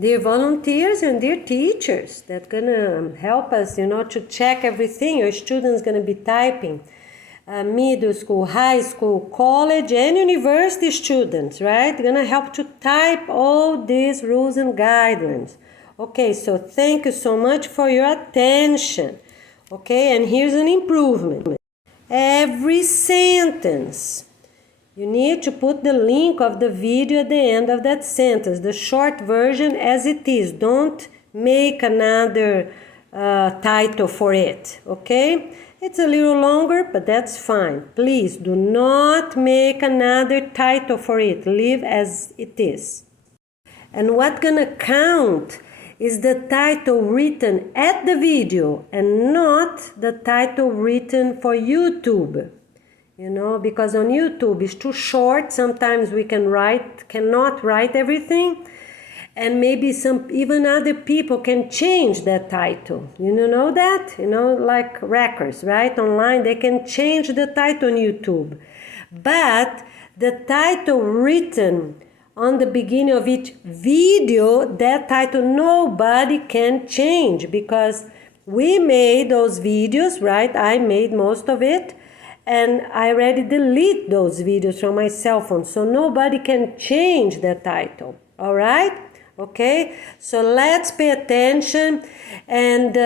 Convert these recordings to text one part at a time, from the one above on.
dear volunteers and dear teachers that gonna help us, to check everything. Your students gonna be typing. Middle school, high school, college, and university students, right? They're gonna help to type all these rules and guidelines. Okay, so thank you so much for your attention. Okay, and here's an improvement. Every sentence, you need to put the link of the video at the end of that sentence, the short version as it is. Don't make another title for it, okay? It's a little longer, but that's fine. Please do not make another title for it. Leave as it is. And what's gonna count is the title written at the video and not the title written for YouTube. Because on YouTube it's too short. Sometimes we cannot write everything. And maybe even other people can change that title. You know that? Like records, right? Online, they can change the title on YouTube. But the title written on the beginning of each video, that title nobody can change because we made those videos, right? I made most of it. And I already delete those videos from my cell phone. So nobody can change the title. All right? Okay, so let's pay attention, and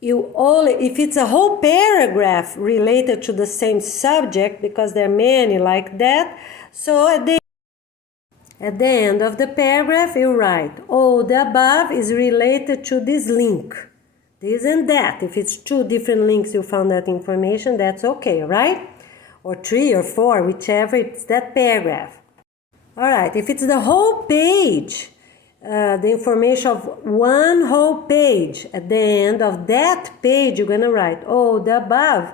if it's a whole paragraph related to the same subject, because there are many like that, so at the end of the paragraph you write, the above is related to this link, this and that. If it's 2 different links you found that information, that's okay, right? Or 3 or 4, whichever, it's that paragraph. All right, if it's the whole page, the information of one whole page, at the end of that page, you're going to write, the above,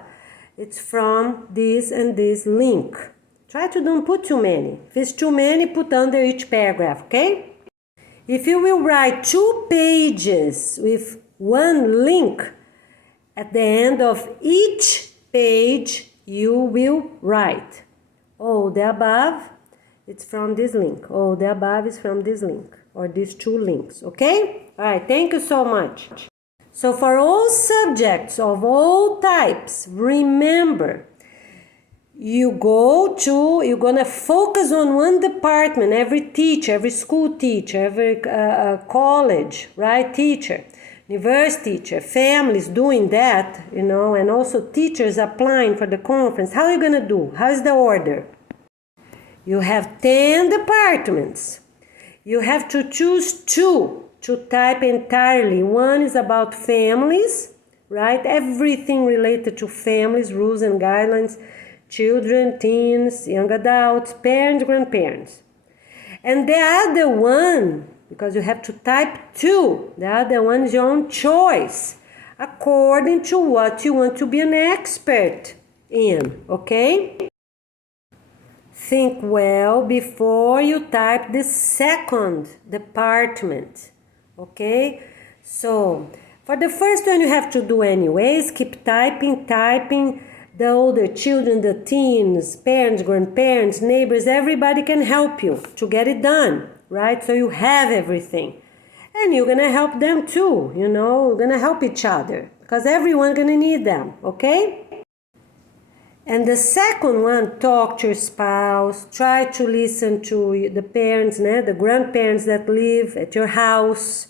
it's from this and this link. Try to don't put too many. If it's too many, put under each paragraph, okay? If you will write 2 pages with one link, at the end of each page, you will write, the above, it's from this link. The above is from this link, or these 2 links, okay? All right, thank you so much. So for all subjects of all types, remember, you're gonna focus on one department, every teacher, every school teacher, every college, right, teacher, university teacher, families doing that, and also teachers applying for the conference. How are you gonna do? How's the order? You have 10 departments. You have to choose 2 to type entirely. One is about families, right? Everything related to families, rules and guidelines, children, teens, young adults, parents, grandparents. And the other one, because you have to type 2, the other one is your own choice, according to what you want to be an expert in, okay? Think well before you type the second department, okay? So, for the first one you have to do anyways, keep typing. The older children, the teens, parents, grandparents, neighbors, everybody can help you to get it done, right? So you have everything. And you're gonna help them too, we're gonna help each other because everyone's gonna need them, okay? And the second one, talk to your spouse, try to listen to the parents, the grandparents that live at your house,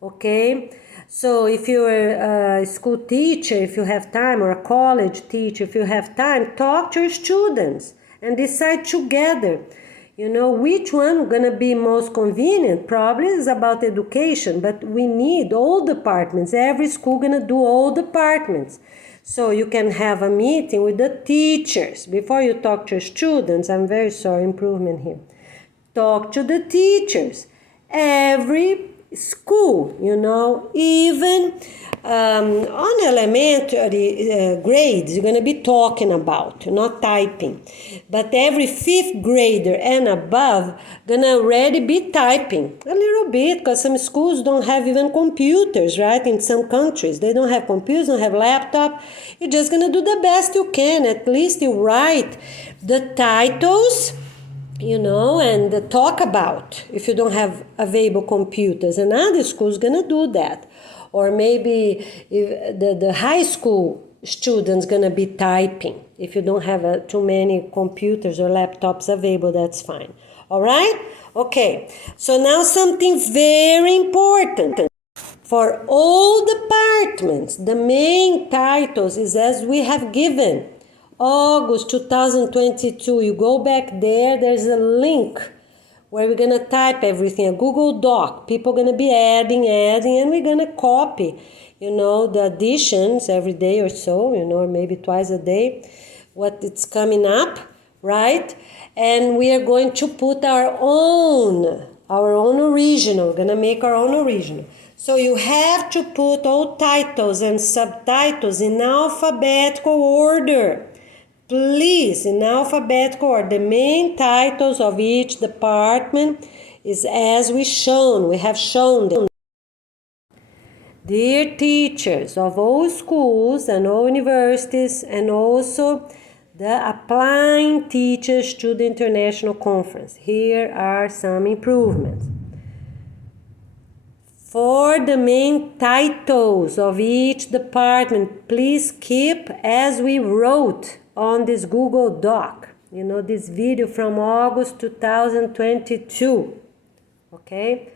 okay? So if you're a school teacher, if you have time, or a college teacher, if you have time, talk to your students and decide together, which one gonna be most convenient. Probably is about education, but we need all departments. Every school gonna do all departments. So you can have a meeting with the teachers before you talk to students. I'm very sorry, improvement here. Talk to the teachers. Every school, even on elementary grades, you're going to be talking about, not typing. But every 5th grader and above going to already be typing a little bit, because some schools don't have even computers, right? In some countries, they don't have computers, don't have laptop. You're just going to do the best you can. At least you write the titles and talk about if you don't have available computers. And other schools gonna do that. Or maybe if the high school students gonna be typing. If you don't have too many computers or laptops available, that's fine. All right? Okay, so now something very important. For all departments, the main titles is as we have given. August 2022, you go back there's a link where we're going to type everything, a Google Doc. People are going to be adding, and we're going to copy, the additions every day or so, or maybe twice a day, what it's coming up, right? And we are going to put our own original, we're going to make our own original. So you have to put all titles and subtitles in alphabetical order. Please, in alphabetical order. The main titles of each department is as we have shown them. Dear teachers of all schools and all universities, and also the applying teachers to the international conference, here are some improvements. For the main titles of each department, please keep as we wrote on this Google Doc. This video from August 2022. Okay?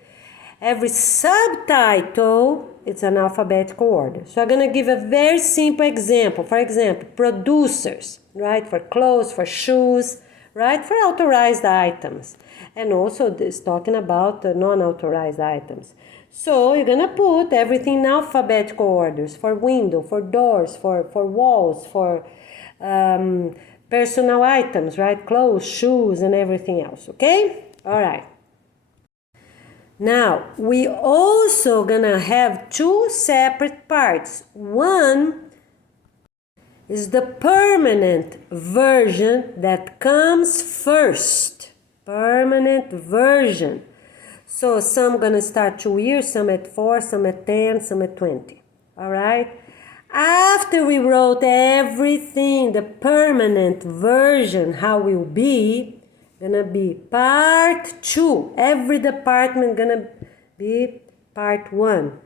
Every subtitle, it's an alphabetical order. So I'm going to give a very simple example. For example, producers, right? For clothes, for shoes, right? For authorized items. And also this talking about non-authorized items. So you're going to put everything in alphabetical orders for window, for doors, for walls, for personal items, right? Clothes, shoes, and everything else, okay? All right. Now, we also going to have two separate parts. One is the permanent version that comes first. Permanent version. So some gonna start 2 years, some at 4, some at 10, some at 20. All right? After we wrote everything, the permanent version, how will be, gonna be part 2. Every department gonna be part 1.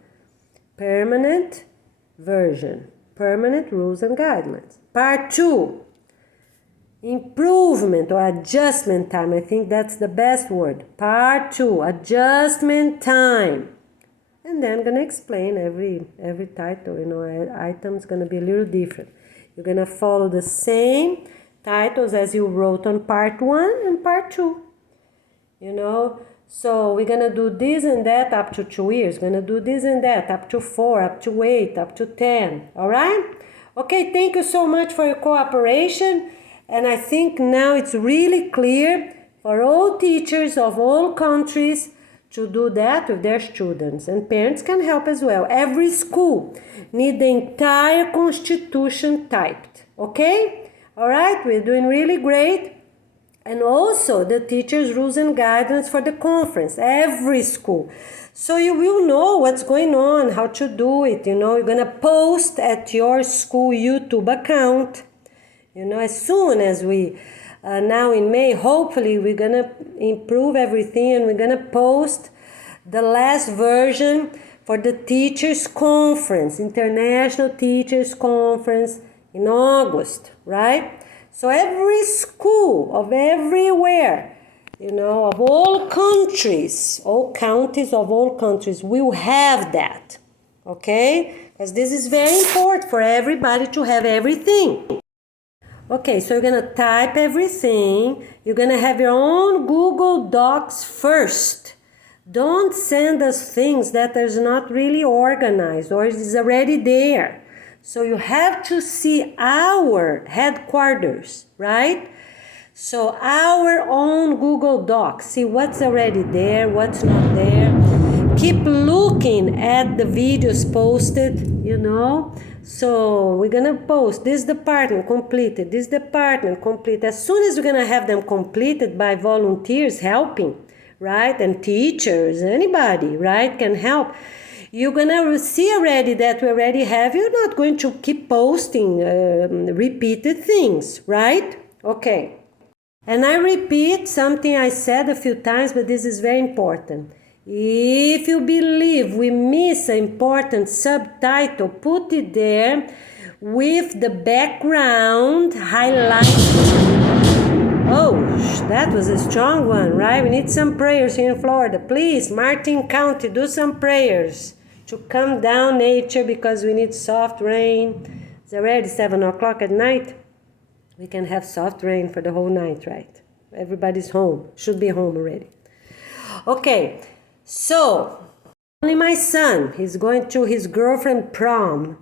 Permanent version. Permanent rules and guidelines. Part 2. Improvement or adjustment time. I think that's the best word. Part 2, adjustment time. And then I'm going to explain every title, item's going to be a little different. You're going to follow the same titles as you wrote on part 1 and part 2. So we're going to do this and that up to 2 years. Going to do this and that up to 4, up to 8, up to 10. All right? Okay, thank you so much for your cooperation. And I think now it's really clear for all teachers of all countries to do that with their students. And parents can help as well. Every school needs the entire Constitution typed. Okay? All right? We're doing really great. And also the teachers' rules and guidance for the conference. Every school. So you will know what's going on, how to do it. You're going to post at your school YouTube account. As soon as we, now in May, hopefully we're going to improve everything and we're going to post the last version for the Teachers Conference, International Teachers Conference in August, right? So every school of everywhere, of all countries, all counties of all countries will have that, okay? Because this is very important for everybody to have everything. Okay, so you're going to type everything. You're going to have your own Google Docs first. Don't send us things that is not really organized or is already there. So you have to see our headquarters, right? So our own Google Docs. See what's already there, what's not there. Keep looking at the videos posted, So we're going to post this department completed, this department completed. As soon as we're going to have them completed by volunteers helping, right? And teachers, anybody, right, can help. You're going to see already that we already have. You're not going to keep posting repeated things, right? Okay. And I repeat something I said a few times, but this is very important. If you believe we miss an important subtitle, put it there with the background highlighted. Oh, that was a strong one, right? We need some prayers here in Florida. Please, Martin County, do some prayers to calm down nature because we need soft rain. It's already 7 o'clock at night. We can have soft rain for the whole night, right? Everybody's home, should be home already. Okay, so only my son, he's going to his girlfriend prom.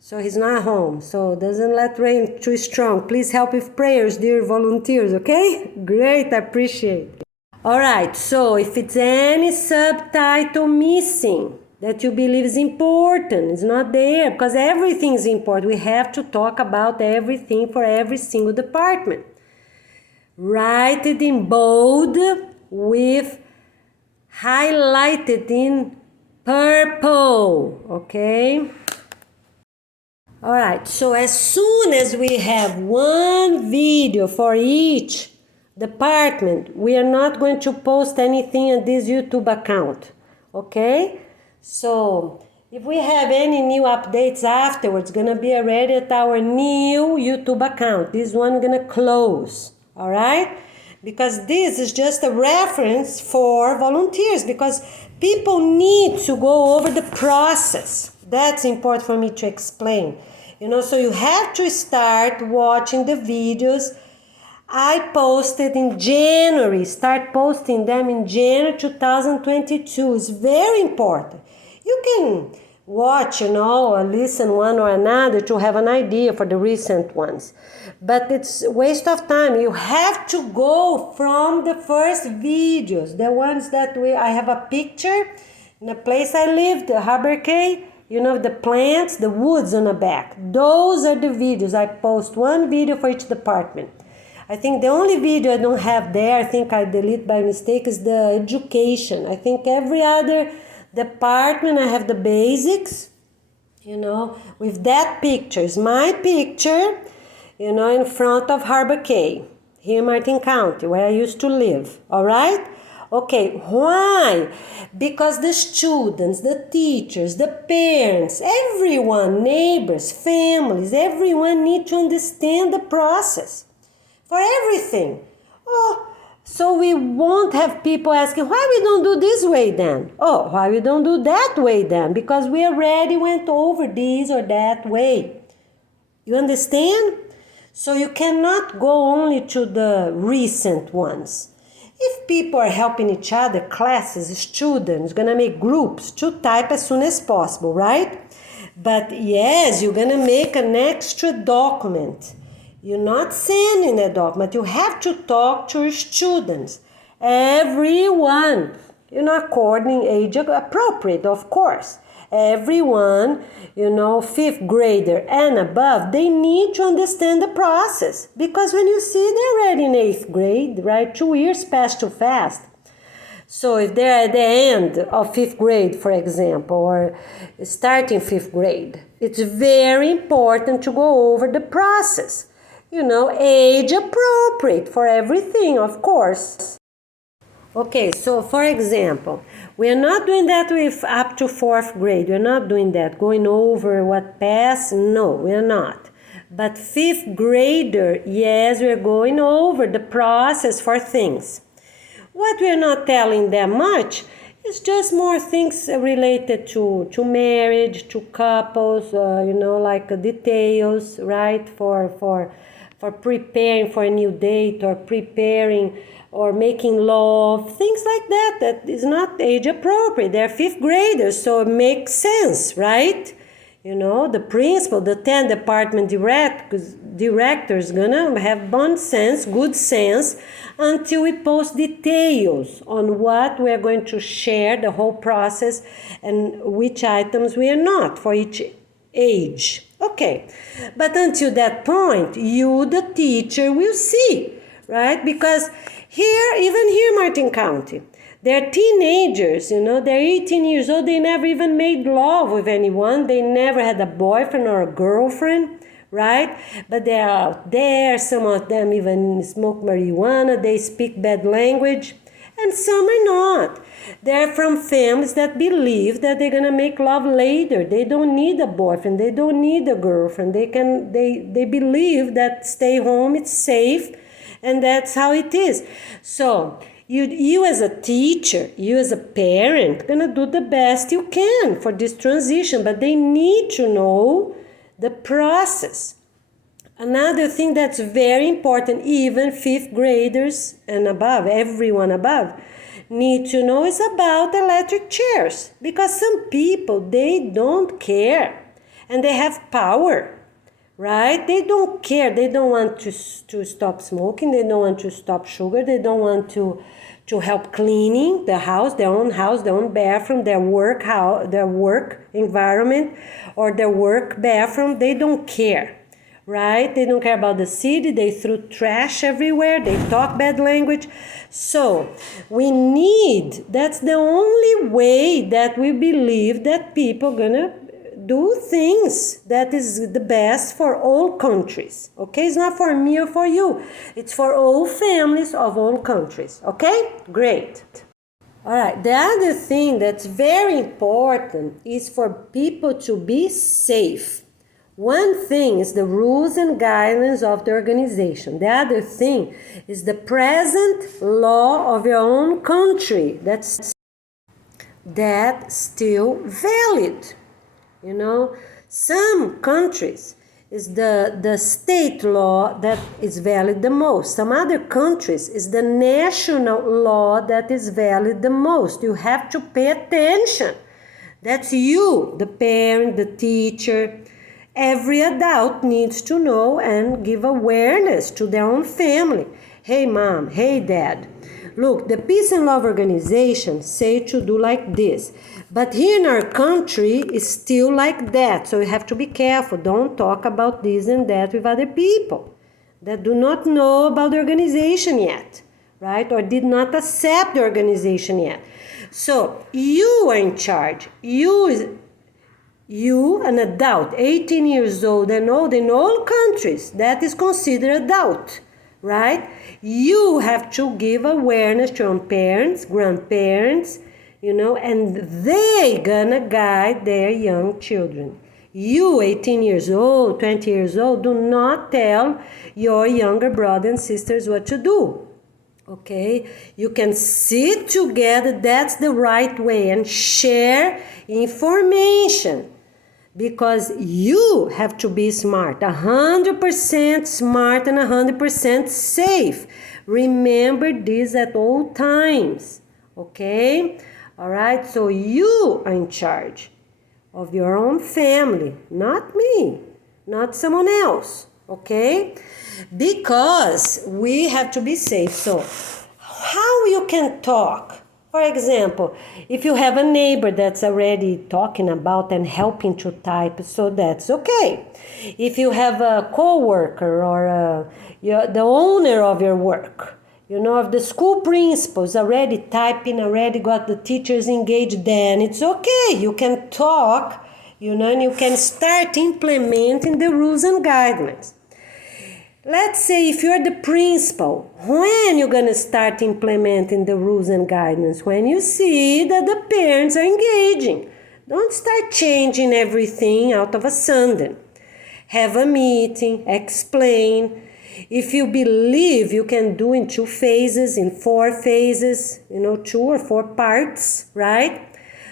So he's not home, so doesn't let rain too strong. Please help with prayers, dear volunteers, okay? Great, I appreciate it. All right, so if it's any subtitle missing that you believe is important, it's not there, because everything is important. We have to talk about everything for every single department. Write it in bold with highlighted in purple, okay? All right, so as soon as we have one video for each department, we are not going to post anything on this YouTube account, okay? So if we have any new updates afterwards, gonna be already at our new YouTube account. This one we're gonna close, all right? Because this is just a reference for volunteers, because people need to go over the process. That's important for me to explain. So you have to start watching the videos I posted in January. Start posting them in January 2022. It's very important. You can watch, or listen one or another to have an idea for the recent ones. But it's a waste of time. You have to go from the first videos, the ones that I have a picture in the place I lived, Harbor Cay. The plants, the woods on the back. Those are the videos. I post one video for each department. I think the only video I don't have there, I think I delete by mistake, is the education. I think every other department I have the basics, with that picture. It's my picture, in front of Harbor Cay, here in Martin County, where I used to live, all right? Okay, why? Because the students, the teachers, the parents, everyone, neighbors, families, everyone need to understand the process for everything. So we won't have people asking, why we don't do this way then? Why we don't do that way then? Because we already went over this or that way. You understand? So you cannot go only to the recent ones. If people are helping each other, classes, students, gonna make groups to type as soon as possible, right? But yes, you're gonna make an extra document. You're not sending a document. You have to talk to your students. Everyone, according age appropriate, of course. Everyone, 5th grader and above, they need to understand the process. Because when you see they're already in 8th grade, right? 2 years pass too fast. So if they're at the end of 5th grade, for example, or starting 5th grade, it's very important to go over the process. Age appropriate for everything, of course. Okay, so for example, we are not doing that with up to 4th grade. We're not doing that, going over what passed. No, we're not. But 5th grader, yes, we're going over the process for things. What we're not telling them much is just more things related to marriage, to couples, like details, right, for preparing for a new date, or preparing or making love, things like that. That is not age appropriate. They're 5th graders, so it makes sense, right? The principal, the 10 department directors gonna have good sense until we post details on what we are going to share, the whole process, and which items we are not for each age. Okay, but until that point, you, the teacher, will see, right? Because even here in Martin County, they're teenagers, they're 18 years old. They never even made love with anyone. They never had a boyfriend or a girlfriend, right? But they're out there, some of them even smoke marijuana, they speak bad language, and some are not. They're from families that believe that they're gonna make love later. They don't need a boyfriend, they don't need a girlfriend. They believe that stay home, it's safe, and that's how it is. So you as a teacher, you as a parent, gonna do the best you can for this transition, but they need to know the process. Another thing that's very important, even fifth graders and above, everyone above, need to know is about electric chairs. Because some people, they don't care. And they have power, right? They don't care. They don't want to stop smoking. They don't want to stop sugar. They don't want to help cleaning the house, their own bathroom, their work environment, or their work bathroom. They don't care. Right? They don't care about the city. They throw trash everywhere. They talk bad language. So that's the only way that we believe that people gonna do things that is the best for all countries. Okay? It's not for me or for you. It's for all families of all countries. Okay? Great. All right. The other thing that's very important is for people to be safe. One thing is the rules and guidelines of the organization. The other thing is the present law of your own country that's still valid. You know, some countries is the state law that is valid the most. Some other countries is the national law that is valid the most. You have to pay attention. That's you, the parent, the teacher. Every adult needs to know and give awareness to their own family. Hey mom, hey dad, look, the Peace and Love Organization say to do like this. But here in our country, it's still like that. So you have to be careful. Don't talk about this and that with other people that do not know about the organization yet, right? Or did not accept the organization yet. So you are in charge. You, an adult, 18 years old and old in all countries, that is considered adult, right? You have to give awareness to your parents, grandparents, and they gonna guide their young children. You, 18 years old, 20 years old, do not tell your younger brothers and sisters what to do. Okay? You can sit together, that's the right way, and share information. Because you have to be smart, 100% smart and 100% safe. Remember this at all times, okay? All right, so you are in charge of your own family, not me, not someone else, okay? Because we have to be safe. So how you can talk? For example, if you have a neighbor that's already talking about and helping to type, so that's okay. If you have a co-worker or the owner of your work, if the school principal is already typing, already got the teachers engaged, then it's okay. You can talk, and you can start implementing the rules and guidelines. Let's say if you're the principal, when you're going to start implementing the rules and guidance? When you see that the parents are engaging. Don't start changing everything out of a sudden. Have a meeting, explain. If you believe you can do in 2 phases, in 4 phases, 2 or 4 parts, right?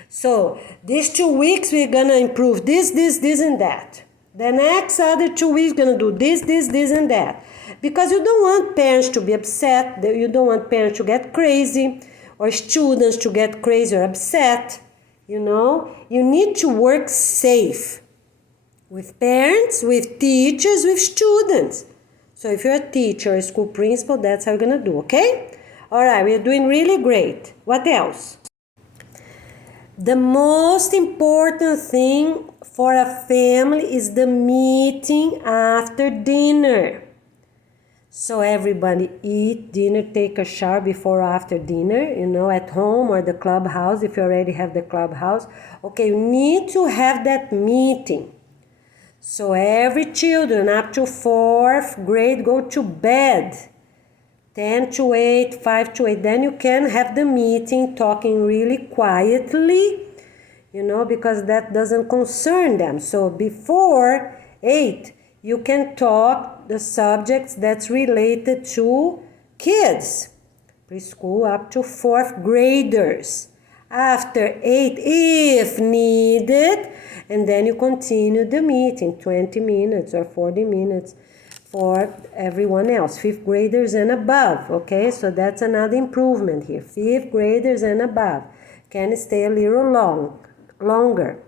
So these 2 weeks we're going to improve this, and that. The next other 2 weeks, going to do this, and that. Because you don't want parents to be upset. You don't want parents to get crazy or students to get crazy or upset. You need to work safe with parents, with teachers, with students. So if you're a teacher or a school principal, that's how you're going to do, okay? All right, we're doing really great. What else? The most important thing for a family is the meeting after dinner. So everybody eat dinner, take a shower before or after dinner, at home or the clubhouse, if you already have the clubhouse. Okay, you need to have that meeting. So every children up to 4th grade go to bed. 10 to 8, 5 to 8. Then you can have the meeting talking really quietly, because that doesn't concern them. So before 8, you can talk the subjects that's related to kids, preschool up to 4th graders. After 8, if needed, and then you continue the meeting, 20 minutes or 40 minutes for everyone else, 5th graders and above, okay? So that's another improvement here. 5th graders and above can stay a little longer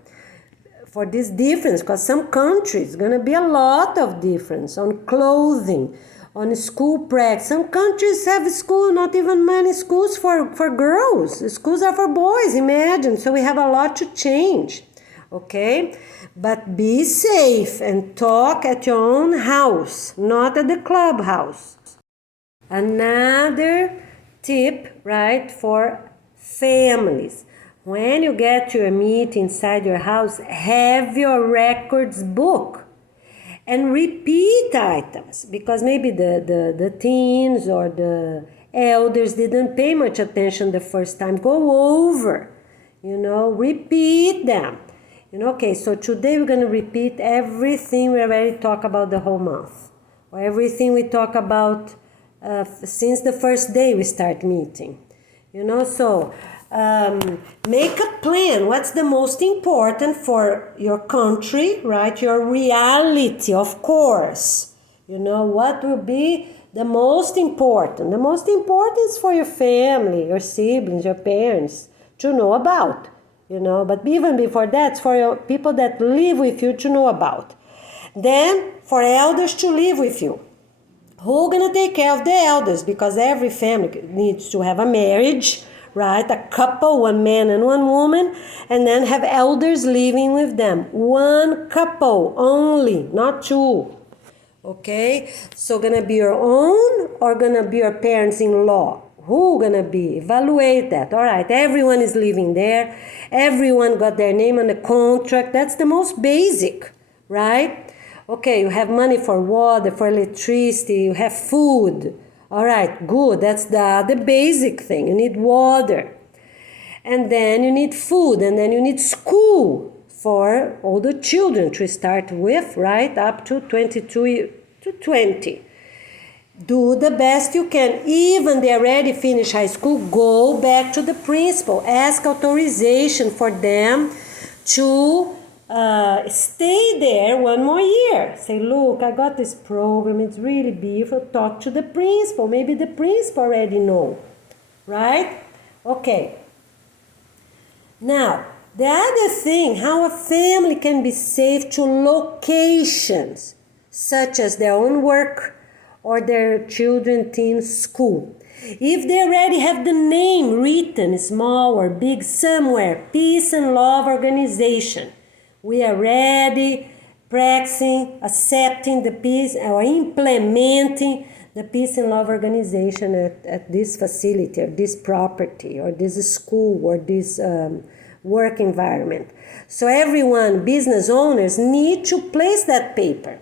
for this difference, because some countries going to be a lot of difference on clothing, on school practice. Some countries have school, not even many schools for girls. Schools are for boys, imagine. So we have a lot to change, okay? But be safe and talk at your own house, not at the clubhouse. Another tip, right, for families. When you get to a meeting inside your house, have your records book and repeat items, because maybe the teens or the elders didn't pay much attention the first time. Go over, repeat them. Okay, so today we're going to repeat everything we already talked about the whole month, or everything we talk about since the first day we start meeting. So make a plan. What's the most important for your country, right? Your reality, of course. What will be the most important? The most important is for your family, your siblings, your parents to know about. But even before that, it's for your people that live with you to know about. Then for elders to live with you. Who's gonna take care of the elders? Because every family needs to have a marriage, right? A couple, one man and one woman, and then have elders living with them. One couple only, not two. Okay? So gonna be your own or gonna be your parents-in-law? Who gonna be? Evaluate that. All right, everyone is living there. Everyone got their name on the contract. That's the most basic, right? Okay, you have money for water, for electricity, you have food. All right, good. That's the basic thing. You need water. And then you need food. And then you need school for all the children to start with, right? Up to 22 to 20. Do the best you can. Even they already finished high school, go back to the principal. Ask authorization for them to stay there one more year. Say, look, I got this program. It's really beautiful. Talk to the principal. Maybe the principal already know. Right? Okay. Now, the other thing, how a family can be safe to locations, such as their own work, or their children teen school. If they already have the name written, small or big, somewhere, Peace and Love Organization, we are ready, practicing, accepting the peace, or implementing the Peace and Love Organization at this facility, or this property, or this school, or this work environment. So everyone, business owners, need to place that paper.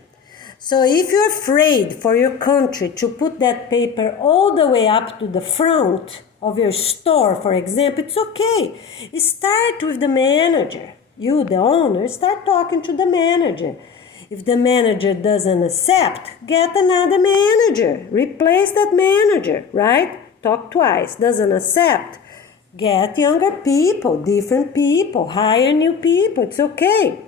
So if you're afraid for your country to put that paper all the way up to the front of your store, for example, it's okay. Start with the manager. You, the owner, start talking to the manager. If the manager doesn't accept, get another manager. Replace that manager, right? Talk twice. Doesn't accept, get younger people, different people, hire new people. It's okay.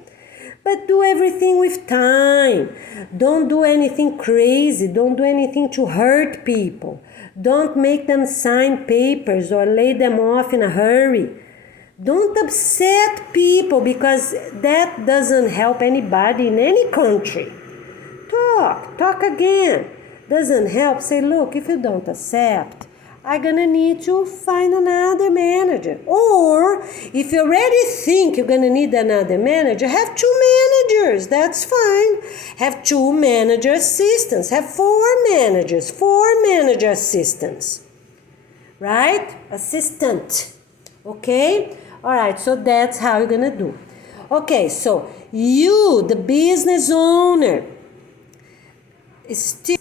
But do everything with time. Don't do anything crazy. Don't do anything to hurt people. Don't make them sign papers or lay them off in a hurry. Don't upset people, because that doesn't help anybody in any country. Talk again. Doesn't help. Say, look, if you don't accept, I'm gonna need to find another manager. Or if you already think you're gonna need another manager, have 2 managers. That's fine. Have 2 manager assistants. Have 4 managers. 4 manager assistants. Right? Assistant. Okay? All right, so that's how you're gonna do. Okay, so you, the business owner, still...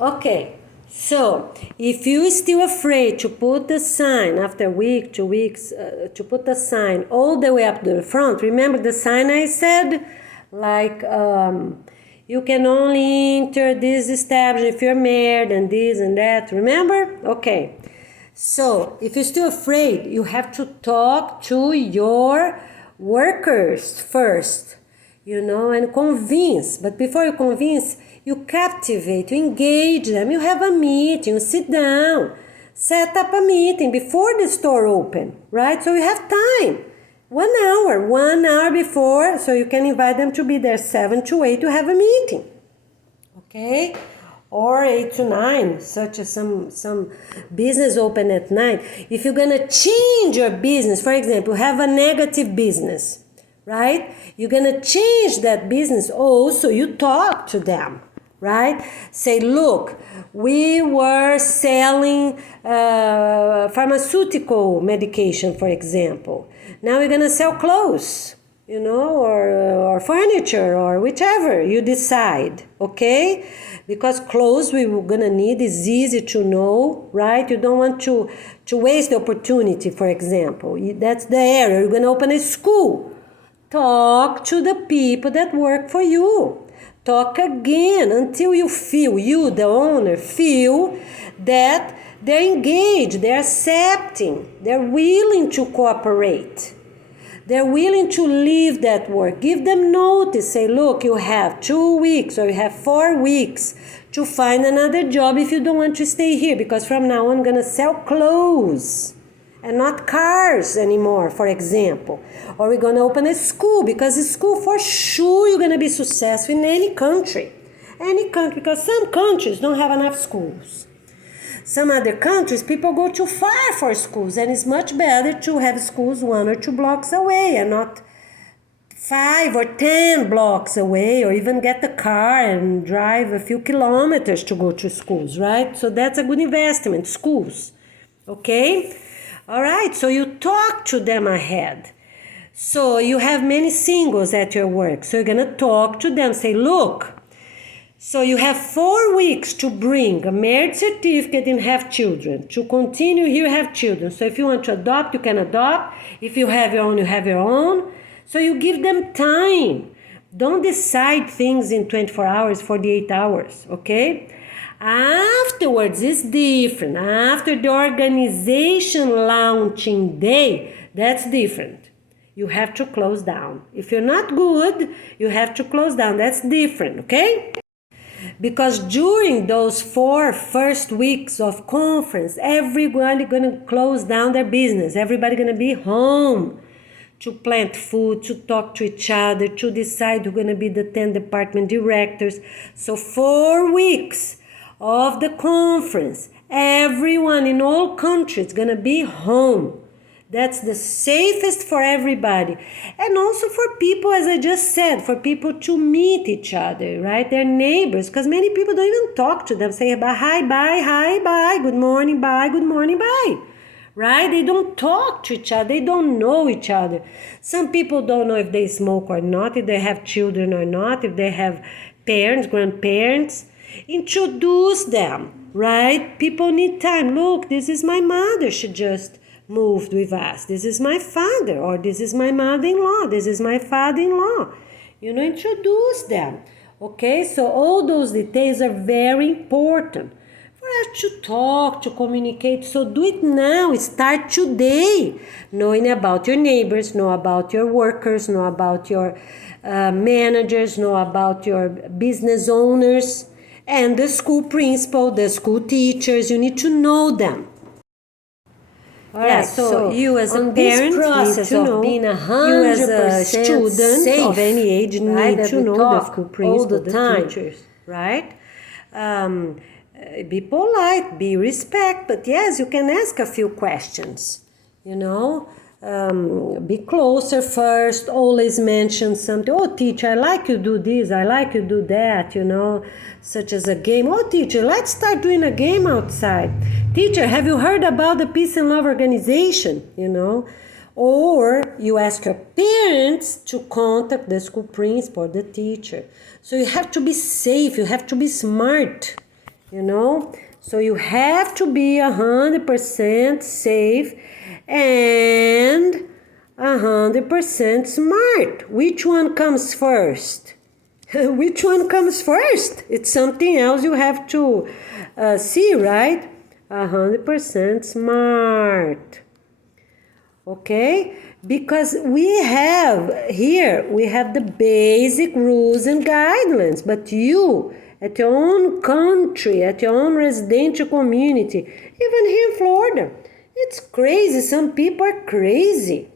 Okay, so if you're still afraid to put the sign after a week, 2 weeks, to put the sign all the way up to the front, remember the sign I said? Like, you can only enter this establishment if you're married and this and that, remember? Okay, so if you're still afraid, you have to talk to your workers first, and convince. But before you convince, you captivate, you engage them, you have a meeting, you sit down, set up a meeting before the store open, right? So you have time, 1 hour before, so you can invite them to be there 7 to 8 to have a meeting, okay? Or 8 to 9, such as some business open at 9. If you're gonna change your business, for example, have a negative business, right? You're gonna change that business also, you talk to them, right? Say, look, we were selling pharmaceutical medication, for example. Now we're gonna sell clothes, or furniture, or whichever you decide, okay? Because clothes we're gonna need is easy to know, right? You don't want to waste the opportunity, for example. That's the area. You're gonna open a school. Talk to the people that work for you. Talk again until you, the owner, feel that they're engaged, they're accepting, they're willing to cooperate. They're willing to leave that work. Give them notice. Say, look, you have 2 weeks or you have 4 weeks to find another job if you don't want to stay here. Because from now on, I'm going to sell clothes and not cars anymore, for example. Or we're going to open a school, because a school, for sure, you're going to be successful in any country. Any country, because some countries don't have enough schools. Some other countries, people go too far for schools, and it's much better to have schools 1 or 2 blocks away and not 5 or 10 blocks away, or even get the car and drive a few kilometers to go to schools, right? So that's a good investment, schools, okay? All right, so you talk to them ahead. So you have many singles at your work, so you're gonna talk to them, say, look, so you have 4 weeks to bring a marriage certificate and have children. To continue here, have children. So if you want to adopt, you can adopt. If you have your own, you have your own. So you give them time. Don't decide things in 24 hours, 48 hours, okay? Afterwards, it's different. After the organization launching day, that's different. You have to close down. If you're not good, you have to close down. That's different, okay? Because during those 4 first weeks of conference, everybody gonna close down their business. Everybody gonna be home to plant food, to talk to each other, to decide who's gonna be the 10 department directors. So 4 weeks of the conference, everyone in all countries gonna be home. That's the safest for everybody. And also for people, as I just said, for people to meet each other, right? Their neighbors, because many people don't even talk to them. Say, hi, bye, good morning, bye, right? They don't talk to each other. They don't know each other. Some people don't know if they smoke or not, if they have children or not, if they have parents, grandparents. Introduce them, right? People need time. Look, this is my mother. She just moved with us. This is my father, or this is my mother-in-law. This is my father-in-law. Introduce them. Okay, so all those details are very important for us to talk, to communicate. So do it now. Start today. Knowing about your neighbors, know about your workers, know about your managers, know about your business owners, and the school principal, the school teachers. You need to know them. All right, so you as a parent process need to know, of being 100% you as a student safe, of any age need to know the school principal, the teachers, right? Be polite, be respect, but yes, you can ask a few questions, be closer first, always mention something. Oh, teacher, I like you do this, I like you do that, such as a game. Oh, teacher, let's start doing a game outside. Teacher, have you heard about the Peace and Love Organization, or you ask your parents to contact the school principal or the teacher. So you have to be safe, you have to be smart, you know. So you have to be 100% safe and 100% smart. Which one comes first? Which one comes first? It's something else you have to see, right? 100% smart. Okay? Because we have the basic rules and guidelines, but you, at your own country, at your own residential community, even here in Florida, it's crazy. Some people are crazy.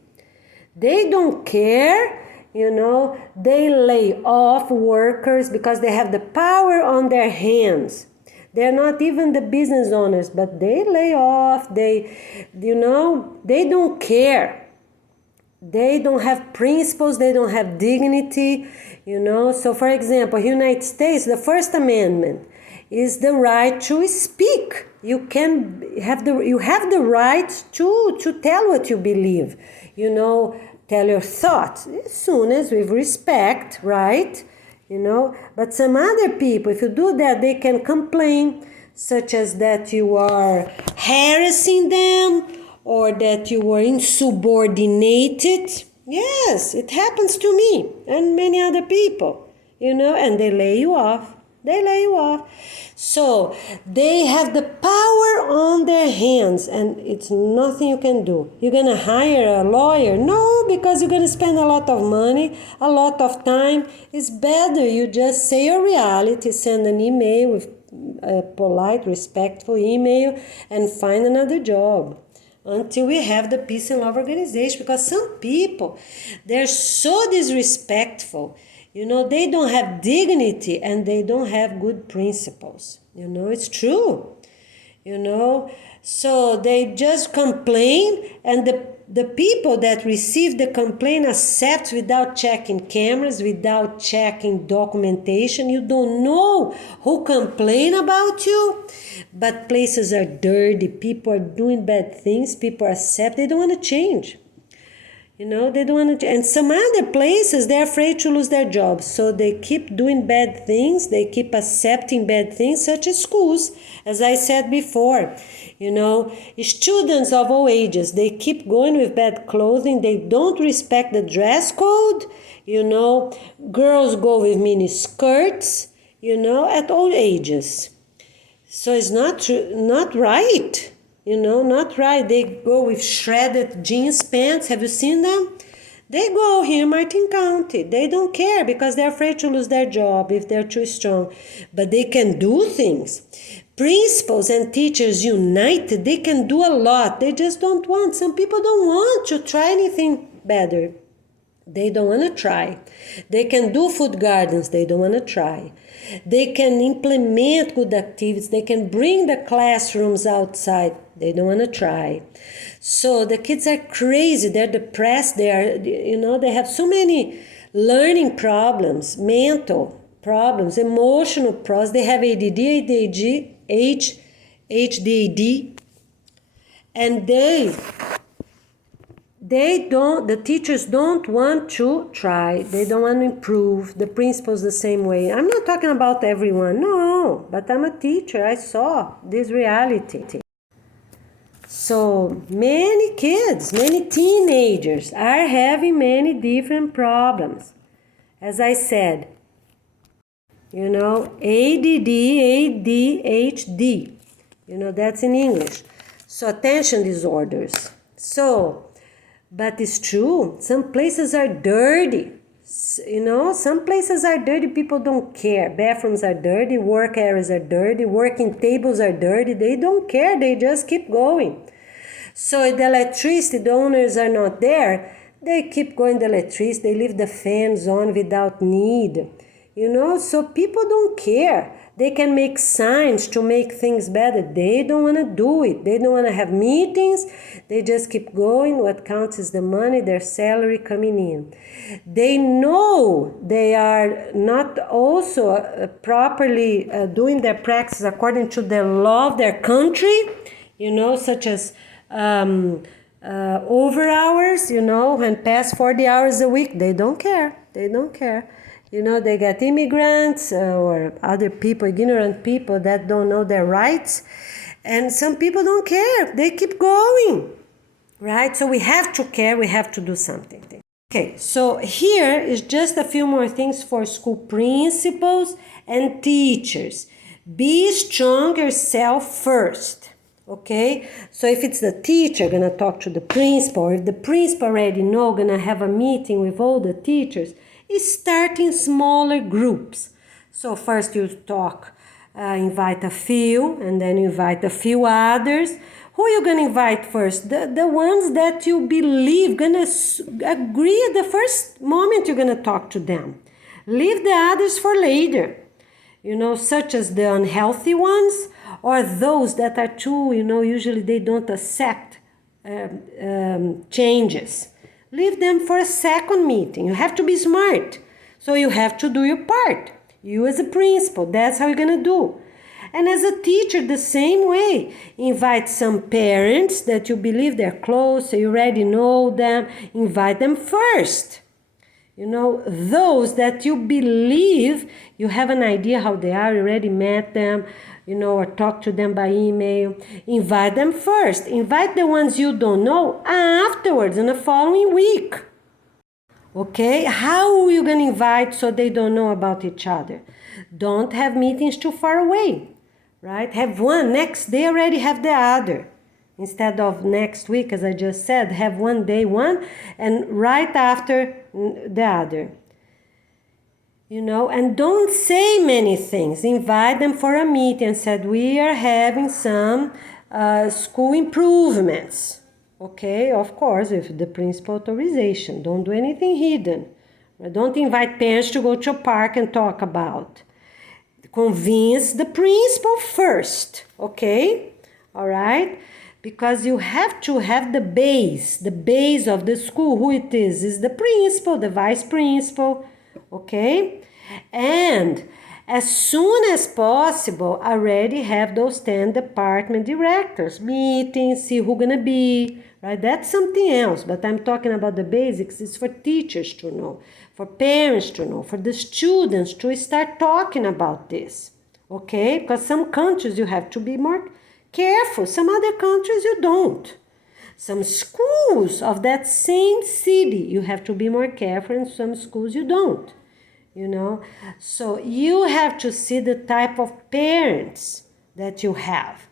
They don't care, you know, they lay off workers because they have the power on their hands. They're not even the business owners, but they lay off, they don't care. They don't have principles, they don't have dignity, you know. So for example, United States, the First Amendment is the right to speak. You have the right to tell what you believe, you know, tell your thoughts, as soon as with respect, right? You know, but some other people, if you do that, they can complain, such as that you are harassing them or that you were insubordinated. Yes, it happens to me and many other people, you know, and they lay you off. They lay you off. So they have the power on their hands and it's nothing you can do. You're going to hire a lawyer? No, because you're going to spend a lot of money, a lot of time. It's better you just say your reality, send an email with a polite, respectful email and find another job until we have the Peace and Love Organization. Because some people, they're so disrespectful. You know, they don't have dignity and they don't have good principles. You know, it's true. You know, so they just complain and the people that receive the complaint accept without checking cameras, without checking documentation. You don't know who complain about you, but places are dirty. People are doing bad things. People accept. They don't want to change. You know, they don't want to, and some other places, they're afraid to lose their jobs. So they keep doing bad things. They keep accepting bad things, such as schools, as I said before. You know, students of all ages, they keep going with bad clothing. They don't respect the dress code. You know, girls go with mini skirts, you know, at all ages. So it's not right. You know, not right. They go with shredded jeans pants. Have you seen them? They go here in Martin County. They don't care because they're afraid to lose their job if they're too strong. But they can do things. Principals and teachers united, they can do a lot. They just don't want. Some people don't want to try anything better. They don't want to try. They can do food gardens. They don't want to try. They can implement good activities. They can bring the classrooms outside. They don't want to try. So the kids are crazy. They're depressed. They are, you know, they have so many learning problems, mental problems, emotional problems. They have ADD, ADHD, HDD, and the teachers don't want to try. They don't want to improve. The principals the same way. I'm not talking about everyone, no, but I'm a teacher. I saw this reality. So many kids, many teenagers are having many different problems. As I said, you know, ADD, ADHD, you know, that's in English. So attention disorders. So, but it's true, some places are dirty. You know, some places are dirty, people don't care. Bathrooms are dirty, work areas are dirty, working tables are dirty. They don't care, they just keep going. So if the electricity, the owners are not there, they keep going the electricity, they leave the fans on without need. You know, so people don't care. They can make signs to make things better. They don't want to do it. They don't want to have meetings. They just keep going. What counts is the money, their salary coming in. They know they are not also properly doing their practice according to the law of their country, you know, such as over hours, and past 40 hours a week. They don't care. They don't care. They get immigrants or other people, ignorant people that don't know their rights. And some people don't care. They keep going, right? So we have to care. We have to do something. Okay, so here is just a few more things for school principals and teachers. Be strong yourself first. Okay, so if it's the teacher gonna talk to the principal, or if the principal already know, gonna have a meeting with all the teachers, start in smaller groups. So first you talk, invite a few, and then you invite a few others. Who you gonna invite first? The ones that you believe gonna agree at the first moment you're gonna talk to them. Leave the others for later. Such as the unhealthy ones, or those that are too, usually they don't accept changes. Leave them for a second meeting. You have to be smart. So you have to do your part. You as a principal, that's how you're going to do. And as a teacher, the same way. Invite some parents that you believe they're close, so you already know them. Invite them first. Those that you believe you have an idea how they are, you already met them, or talk to them by email. Invite them first. Invite the ones you don't know afterwards, in the following week. Okay? How are you going to invite so they don't know about each other? Don't have meetings too far away, right? Have one, next day already have the other. Instead of next week, as I just said, have one day one, and right after the other. And don't say many things. Invite them for a meeting and said, we are having some school improvements. Okay, of course, with the principal authorization. Don't do anything hidden. Don't invite parents to go to a park and talk about. Convince the principal first, okay? All right? Because you have to have the base of the school. Who it is the principal, the vice principal, okay? And as soon as possible, already have those 10 department directors, meetings, see who's gonna be, right? That's something else, but I'm talking about the basics. It's for teachers to know, for parents to know, for the students to start talking about this, okay? Because some countries you have to be more careful. Some other countries you don't. Some schools of that same city you have to be more careful, and some schools you don't. So you have to see the type of parents that you have.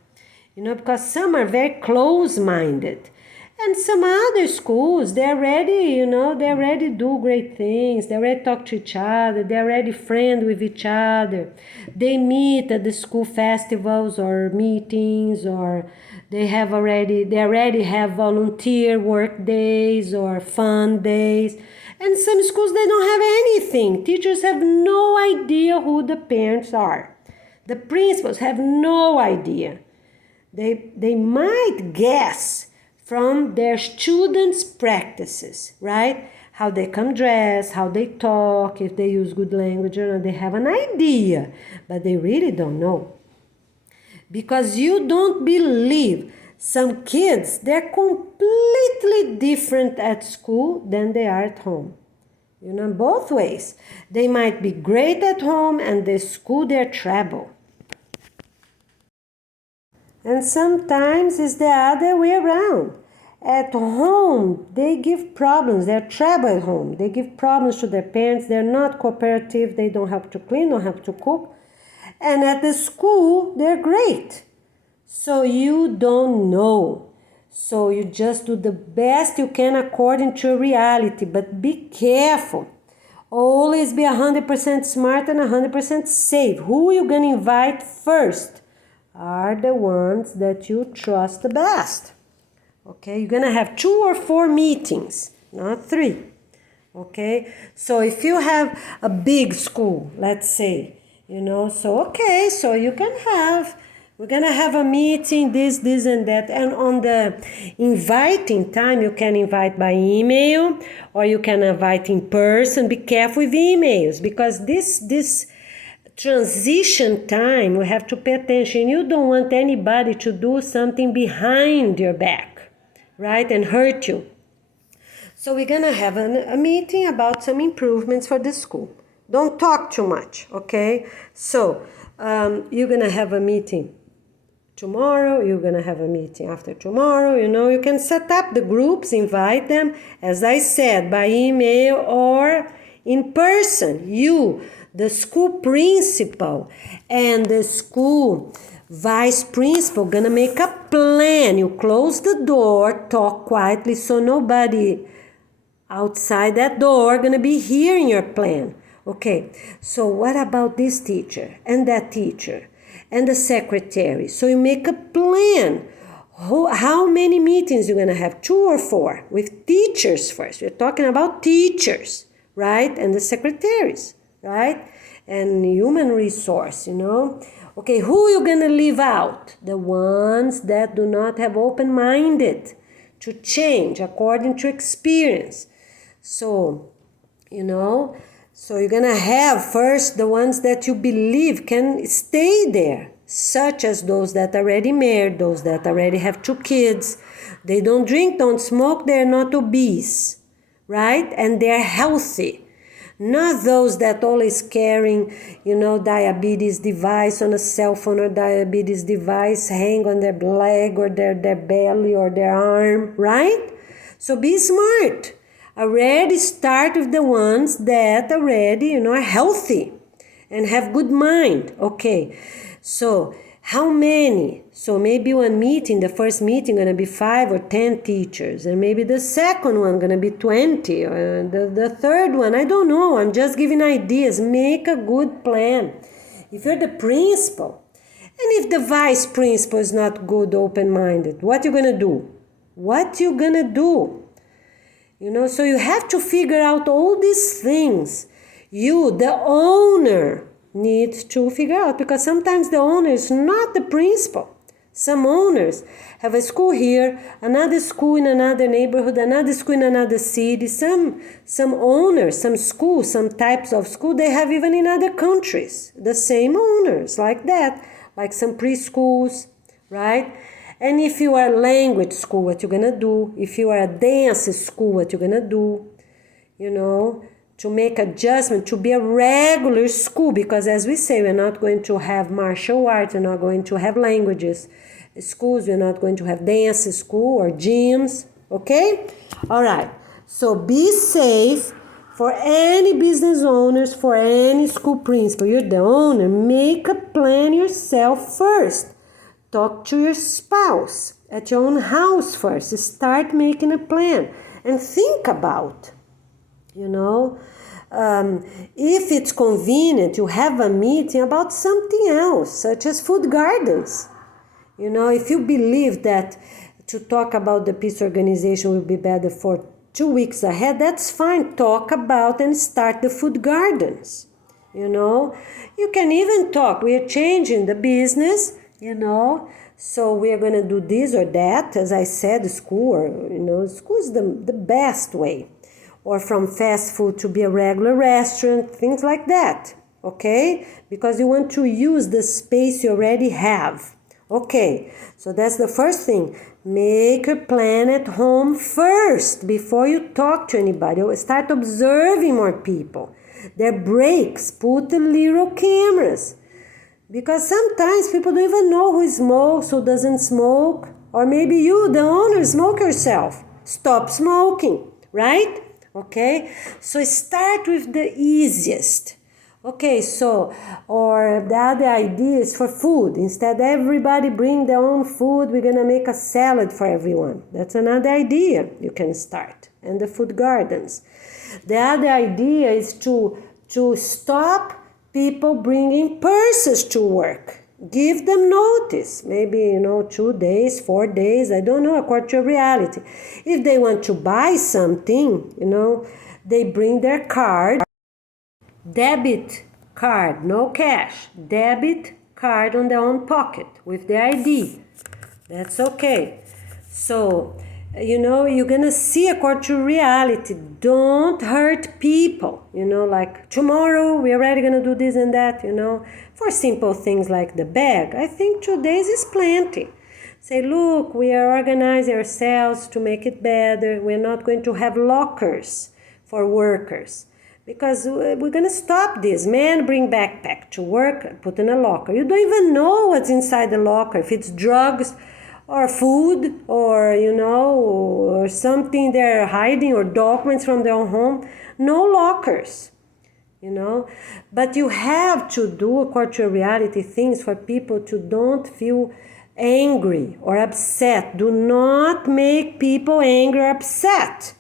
Because some are very close-minded. And some other schools, they already do great things. They already talk to each other. They already friend with each other. They meet at the school festivals or meetings, or they already have volunteer work days or fun days. And some schools, they don't have anything. Teachers have no idea who the parents are. The principals have no idea. They might guess from their students' practices, right? How they come dressed, how they talk, if they use good language or not. They have an idea, but they really don't know. Because you don't believe some kids, they're completely different at school than they are at home. Both ways. They might be great at home, and at school they're trouble. And sometimes it's the other way around. At home, they give problems. They're trouble at home. They give problems to their parents. They're not cooperative. They don't help to clean, don't help to cook. And at the school, they're great. So you don't know. So you just do the best you can according to reality. But be careful. Always be 100% smart and 100% safe. Who you going to invite first are the ones that you trust the best. Okay, you're going to have 2 or 4 meetings, not 3. Okay, so if you have a big school, let's say, so you can have, we're going to have a meeting, this, and that. And on the inviting time, you can invite by email or you can invite in person. Be careful with emails, because this transition time, we have to pay attention. You don't want anybody to do something behind your back. right, and hurt you. So we're gonna have a meeting about some improvements for the school. Don't talk too much, okay? So you're gonna have a meeting tomorrow, you're gonna have a meeting after tomorrow, you can set up the groups, invite them, as I said, by email or in person. You, the school principal and the school vice principal, gonna make a plan. You close the door, talk quietly so nobody outside that door gonna be hearing your plan. Okay, so what about this teacher and that teacher and the secretary? So you make a plan. How many meetings you're gonna have? 2 or 4 with teachers first. We're talking about teachers, right? And the secretaries, right? And human resource, Okay, who you gonna leave out? The ones that do not have open-minded to change according to experience. So, so you're gonna have first the ones that you believe can stay there, such as those that are already married, those that already have 2 kids. They don't drink, don't smoke, they're not obese, right? And they're healthy. Not those that always carrying, diabetes device on a cell phone or diabetes device hang on their leg or their belly or their arm, right? So be smart. Already start with the ones that already, are healthy and have good mind. Okay, so how many? So maybe one meeting, the first meeting gonna be 5 or 10 teachers, and maybe the second one gonna be 20, or the third one, I don't know. I'm just giving ideas. Make a good plan. If you're the principal, and if the vice principal is not good, open-minded, what you gonna do? What you gonna do? So you have to figure out all these things. You, the owner, needs to figure out, because sometimes the owner is not the principal. Some owners have a school here, another school in another neighborhood, another school in another city. Some owners, some schools, some types of school, they have even in other countries. The same owners like that, like some preschools, right? And if you are a language school, what you're gonna do? If you are a dance school, what you're gonna do? To make adjustment, to be a regular school, because as we say, we're not going to have martial arts, we're not going to have languages schools, we're not going to have dance school or gyms, okay? All right, so be safe. For any business owners, for any school principal, you're the owner, make a plan yourself first. Talk to your spouse at your own house first. Start making a plan and think about, if it's convenient, you have a meeting about something else, such as food gardens. If you believe that to talk about the peace organization will be better for 2 weeks ahead, that's fine. Talk about and start the food gardens. You can even talk. We are changing the business. So we are going to do this or that. As I said, school, or, school is the best way. Or from fast food to be a regular restaurant, things like that, okay? Because you want to use the space you already have. Okay, so that's the first thing. Make a plan at home first before you talk to anybody. Start observing more people. Their breaks, put the little cameras. Because sometimes people don't even know who smokes, who doesn't smoke. Or maybe you, the owner, smoke yourself. Stop smoking, right? Okay, so start with the easiest. Okay, so, or the other idea is for food. Instead, everybody bring their own food. We're going to make a salad for everyone. That's another idea you can start. And the food gardens. The other idea is to stop people bringing purses to work. Give them notice, maybe, 2 days, 4 days, I don't know, according to reality. If they want to buy something, they bring their card, debit card, no cash, debit card on their own pocket with their ID. That's okay. So, you're going to see according to reality. Don't hurt people, like tomorrow we're already going to do this and that, For simple things like the bag, I think 2 days is plenty. Say, look, we are organizing ourselves to make it better. We're not going to have lockers for workers because we're going to stop this. Men bring backpack to work, put in a locker. You don't even know what's inside the locker, if it's drugs or food or, or something they're hiding or documents from their own home. No lockers. But you have to do, according to reality, things for people to don't feel angry or upset. Do not make people angry or upset,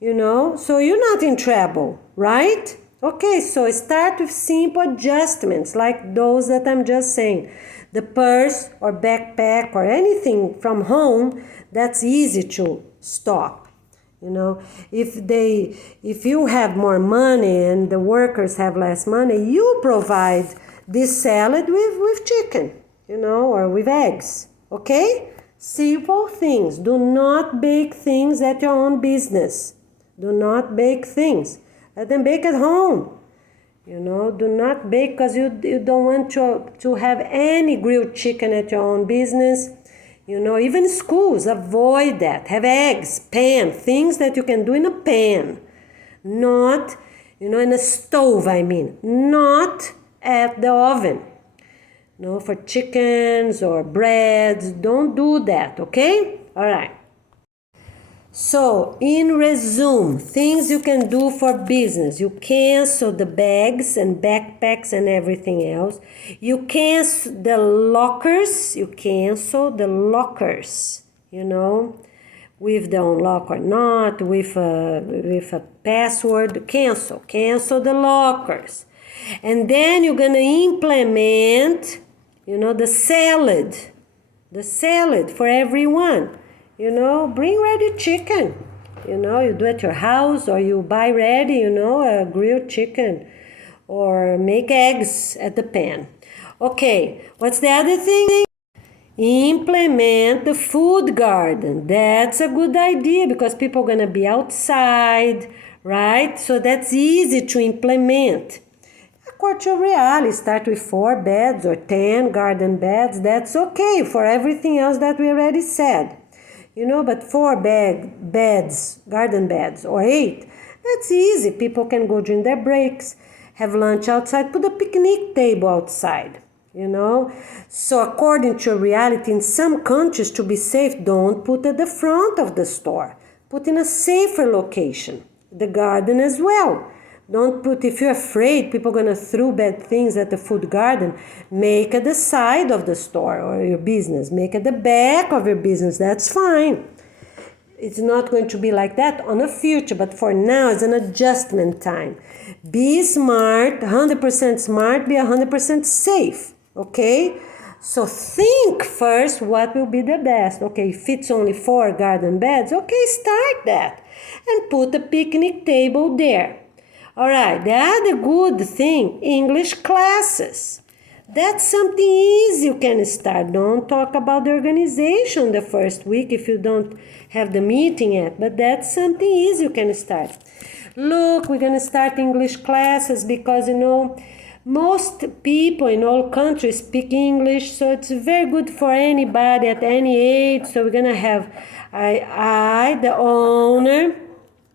so you're not in trouble, right? Okay, so start with simple adjustments like those that I'm just saying. The purse or backpack or anything from home, that's easy to stop. If you have more money and the workers have less money, you provide this salad with chicken, or with eggs, okay? Simple things. Do not bake things at your own business. Do not bake things. Let them bake at home. Do not bake because you don't want to have any grilled chicken at your own business. Even schools, avoid that. Have eggs, pan, things that you can do in a pan. Not, in a stove, not at the oven. For chickens or breads, don't do that, okay? All right. So, in resume, things you can do for business. You cancel the bags and backpacks and everything else. You cancel the lockers. With the unlock or not, with a password. Cancel the lockers. And then you're going to implement, the salad for everyone. Bring ready chicken. You do at your house or you buy ready, a grilled chicken or make eggs at the pan. Okay, what's the other thing? Implement the food garden. That's a good idea because people are going to be outside, right? So that's easy to implement. According to reality, start with 4 beds or 10 garden beds. That's okay for everything else that we already said. But 4 beds, garden beds, or 8, that's easy. People can go during their breaks, have lunch outside, put a picnic table outside, So according to reality, in some countries, to be safe, don't put at the front of the store. Put in a safer location, the garden as well. Don't put, if you're afraid people are going to throw bad things at the food garden, make at the side of the store or your business. Make at the back of your business. That's fine. It's not going to be like that on the future, but for now, it's an adjustment time. Be smart, 100% smart, be 100% safe, okay? So think first what will be the best. Okay, if it's only 4 garden beds, okay, start that. And put a picnic table there. All right, the other good thing, English classes. That's something easy you can start. Don't talk about the organization the first week if you don't have the meeting yet, but that's something easy you can start. Look, we're going to start English classes because, most people in all countries speak English, so it's very good for anybody at any age. So we're going to have I, the owner,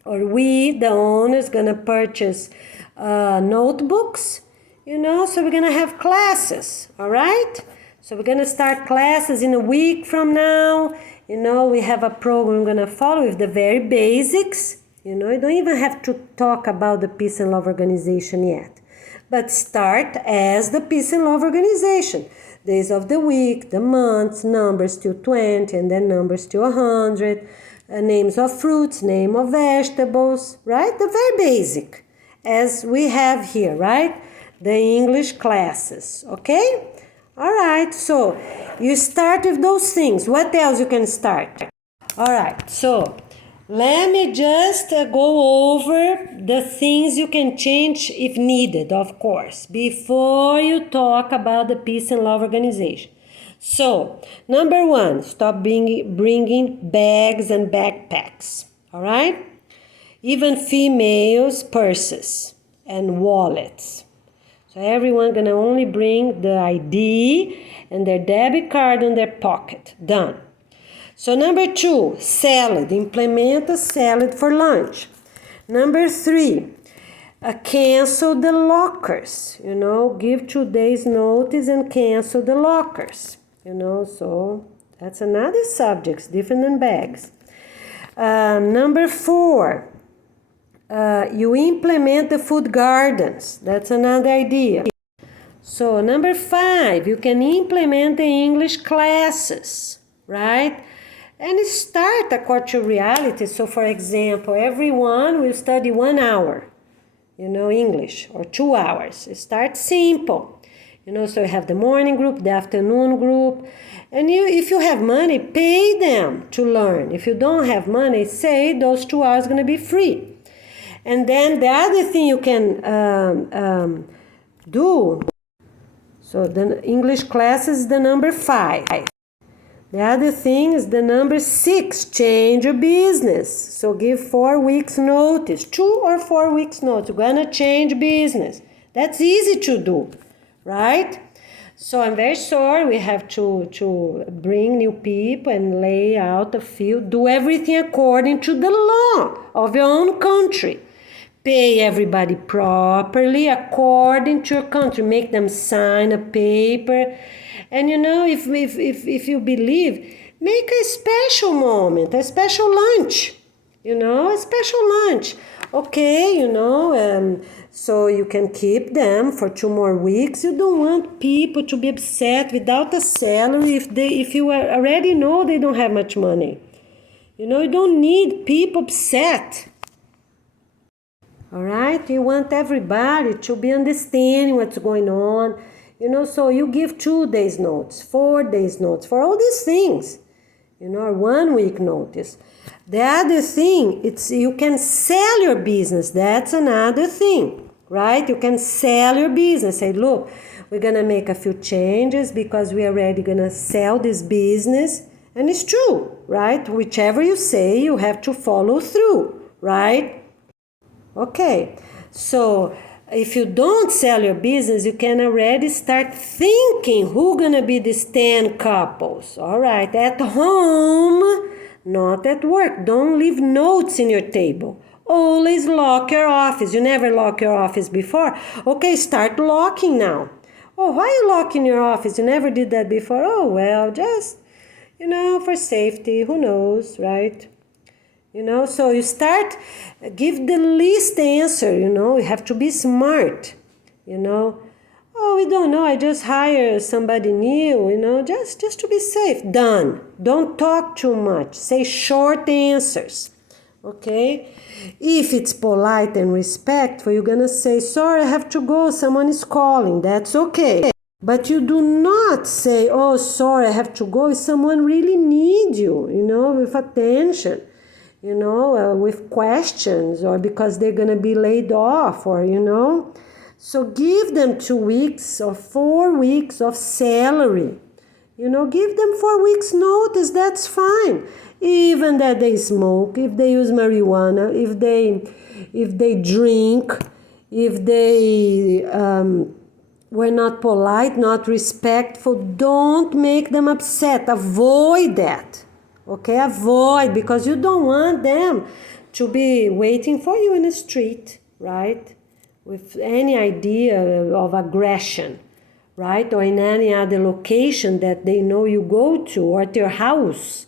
or we, the owners, gonna purchase notebooks, so we're gonna have classes, all right? So we're gonna start classes in a week from now. We have a program we're gonna follow with the very basics. You don't even have to talk about the Peace and Love Organization yet. But start as the Peace and Love Organization. Days of the week, the months, numbers till 20, and then numbers till 100. Names of fruits, name of vegetables, right? The very basic, as we have here, right? The English classes, okay? All right, so you start with those things. What else you can start? All right, so let me just go over the things you can change if needed, of course, before you talk about the Peace and Love Organization. So, number 1, stop bringing bags and backpacks, all right? Even females, purses and wallets. So everyone gonna only bring the ID and their debit card in their pocket. Done. So number 2, salad. Implement a salad for lunch. Number 3, cancel the lockers. Give 2 days notice and cancel the lockers. So that's another subject, different than bags. Number 4, you implement the food gardens. That's another idea. So number 5, you can implement the English classes, right? And start according to reality. So for example, everyone will study 1 hour, English, or 2 hours. Start simple. So you have the morning group, the afternoon group. And if you have money, pay them to learn. If you don't have money, say those 2 hours are going to be free. And then the other thing you can do, so the English class is the number 5. The other thing is the number 6, change your business. So give 4 weeks notice, 2 or 4 weeks notice. You're going to change business. That's easy to do, right? So I'm very sorry we have to bring new people and lay out a field. Do everything according to the law of your own country. Pay everybody properly according to your country. Make them sign a paper. And if you believe, make a special moment, a special lunch. A special lunch. Okay, so you can keep them for 2 more weeks. You don't want people to be upset without a salary if you already know they don't have much money. You don't need people upset. All right? You want everybody to be understanding what's going on. So you give 2 days notice, 4 days notice for all these things. Or 1 week notice. The other thing, it's you can sell your business. That's another thing, right? You can sell your business. Say, look, we're going to make a few changes because we're already going to sell this business. And it's true, right? Whichever you say, you have to follow through, right? Okay, so if you don't sell your business, you can already start thinking who's going to be these 10 couples. All right, at home, not at work. Don't leave notes in your table. Always lock your office. You never lock your office before. Okay, start locking now. Oh, why are you locking your office? You never did that before. Oh, well, just, for safety. Who knows, right? So you start, give the least answer, you have to be smart, Oh, we don't know, I just hire somebody new, just to be safe. Done. Don't talk too much. Say short answers, okay? If it's polite and respectful, you're gonna say, sorry, I have to go, someone is calling. That's okay. But you do not say, oh, sorry, I have to go, if someone really needs you, with attention. With questions, or because they're going to be laid off, or, So give them 2 weeks or 4 weeks of salary. Give them 4 weeks notice, that's fine. Even that they smoke, if they use marijuana, if they drink, if they were not polite, not respectful, don't make them upset. Avoid that. Okay, avoid, because you don't want them to be waiting for you in the street, right? With any idea of aggression, right? Or in any other location that they know you go to, or at your house,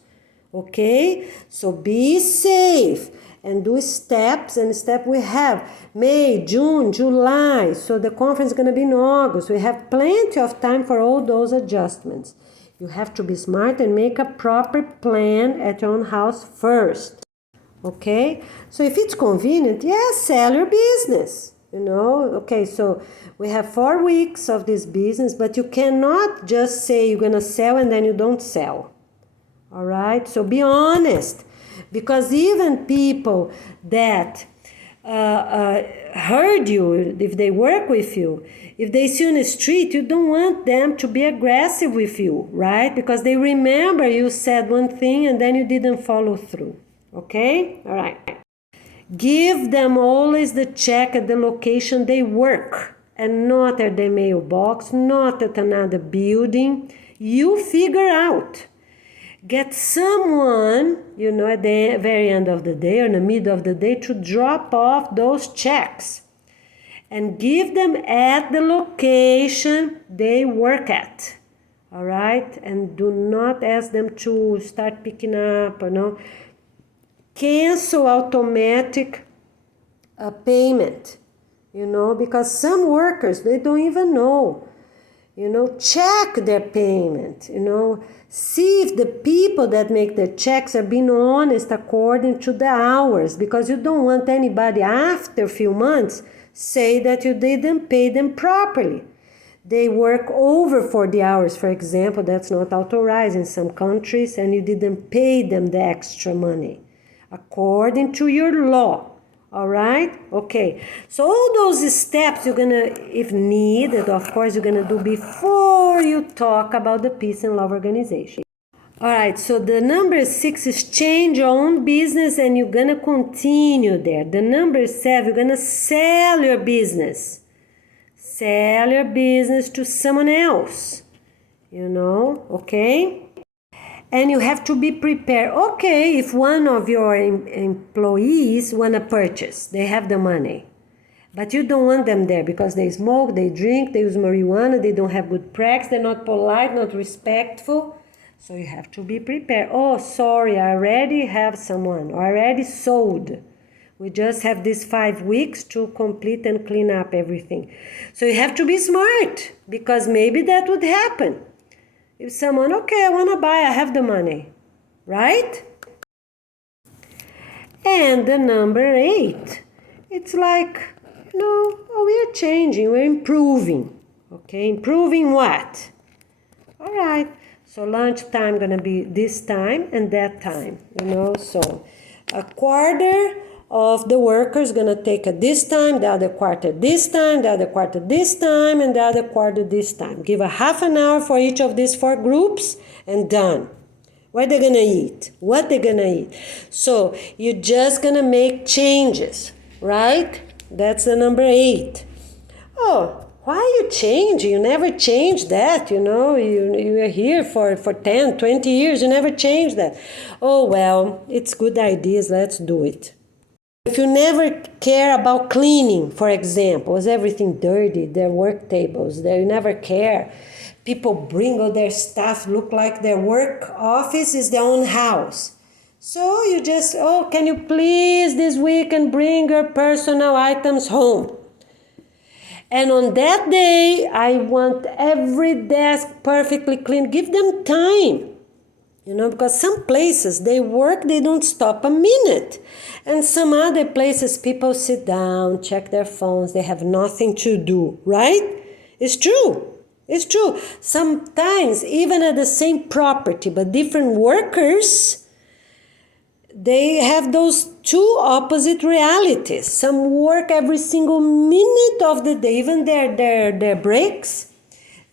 okay? So be safe and do steps, and step we have May, June, July. So the conference is going to be in August. We have plenty of time for all those adjustments. You have to be smart and make a proper plan at your own house first, okay? So if it's convenient, yes, sell your business, Okay, so we have 4 weeks of this business, but you cannot just say you're going to sell and then you don't sell, all right? So be honest, because even people that heard you, if they work with you, if they see you in the street, you don't want them to be aggressive with you, right? Because they remember you said one thing and then you didn't follow through, okay? All right. Give them always the check at the location they work, and not at the mailbox, not at another building. You figure out. get someone, at the very end of the day or in the middle of the day to drop off those checks and give them at the location they work at. All right? And do not ask them to start picking up, Cancel automatic payment, because some workers, they don't even know. Check their payment, see if the people that make the checks are being honest according to the hours, because you don't want anybody after a few months say that you didn't pay them properly. They work over 40 hours, for example, that's not authorized in some countries, and you didn't pay them the extra money according to your law. All right? Okay. So all those steps you're going to, if needed, of course, you're going to do before you talk about the peace and love organization. All right. So the number 6 is change your own business, and you're going to continue there. The number 7, you're going to sell your business. Sell your business to someone else. Okay? And you have to be prepared. Okay, if one of your employees want to purchase, they have the money. But you don't want them there because they smoke, they drink, they use marijuana, they don't have good practice, they're not polite, not respectful. So you have to be prepared. Oh, sorry, I already have someone, or I already sold. We just have these 5 weeks to complete and clean up everything. So you have to be smart, because maybe that would happen. If someone, okay, I want to buy, I have the money, right? And the number 8, it's like, we are changing, we're improving. Okay, improving what? All right, so lunch time going to be this time and that time, so a quarter of the workers going to take it this time, the other quarter this time, the other quarter this time, and the other quarter this time. Give a half an hour for each of these 4 groups and done. What they're going to eat, what they're going to eat. So you're just going to make changes, right? That's the number 8. Oh, why are you changing? You never changed that, you are here for 10, 20 years, you never changed that. Oh, well, it's good ideas, let's do it. If you never care about cleaning, for example, is everything dirty, their work tables, you never care. People bring all their stuff, look like their work office is their own house. So you just, can you please this weekend bring your personal items home? And on that day, I want every desk perfectly clean. Give them time. Because some places they work, they don't stop a minute. And some other places people sit down, check their phones, they have nothing to do, right? It's true. It's true. Sometimes even at the same property, but different workers, they have those 2 opposite realities. Some work every single minute of the day, even their breaks,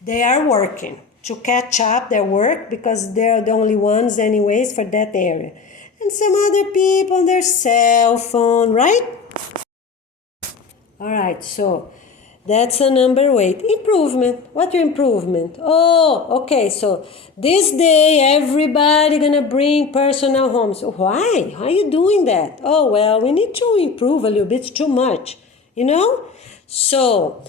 they are working to catch up their work because they're the only ones anyways for that area. And some other people on their cell phone, right? All right, so that's the number 8. Improvement. What's your improvement? Oh, okay, so this day everybody gonna bring personal homes. Why? How are you doing that? Oh, well, we need to improve a little bit. It's too much, So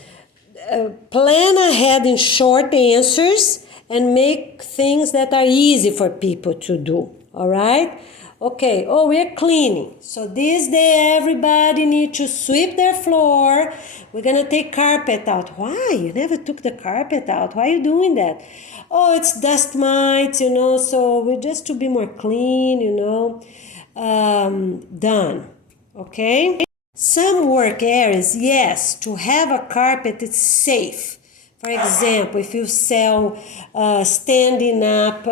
plan ahead in short answers and make things that are easy for people to do, all right? Okay, we're cleaning. So this day everybody needs to sweep their floor. We're going to take carpet out. Why? You never took the carpet out. Why are you doing that? Oh, it's dust mites, so we're just to be more clean, done, okay? Some work areas, yes, to have a carpet, it's safe. For example, if you sell standing up,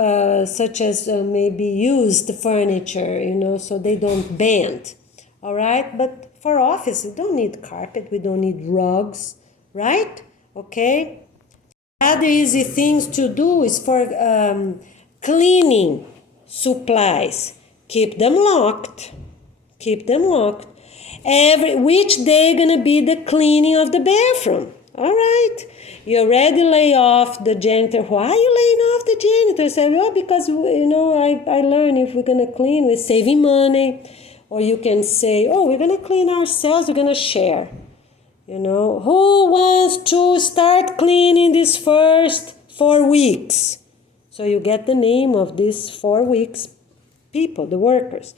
such as maybe used furniture, so they don't bend, all right? But for office, we don't need carpet, we don't need rugs, right? Okay? Other easy things to do is for cleaning supplies. Keep them locked. Keep them locked. Which day gonna be the cleaning of the bathroom? All right. You already lay off the janitor. Why are you laying off the janitor said, well, because, I learned if we're going to clean, we're saving money. Or you can say, oh, we're going to clean ourselves, we're going to share. Who wants to start cleaning these first 4 weeks? So you get the name of these 4 weeks people, the workers.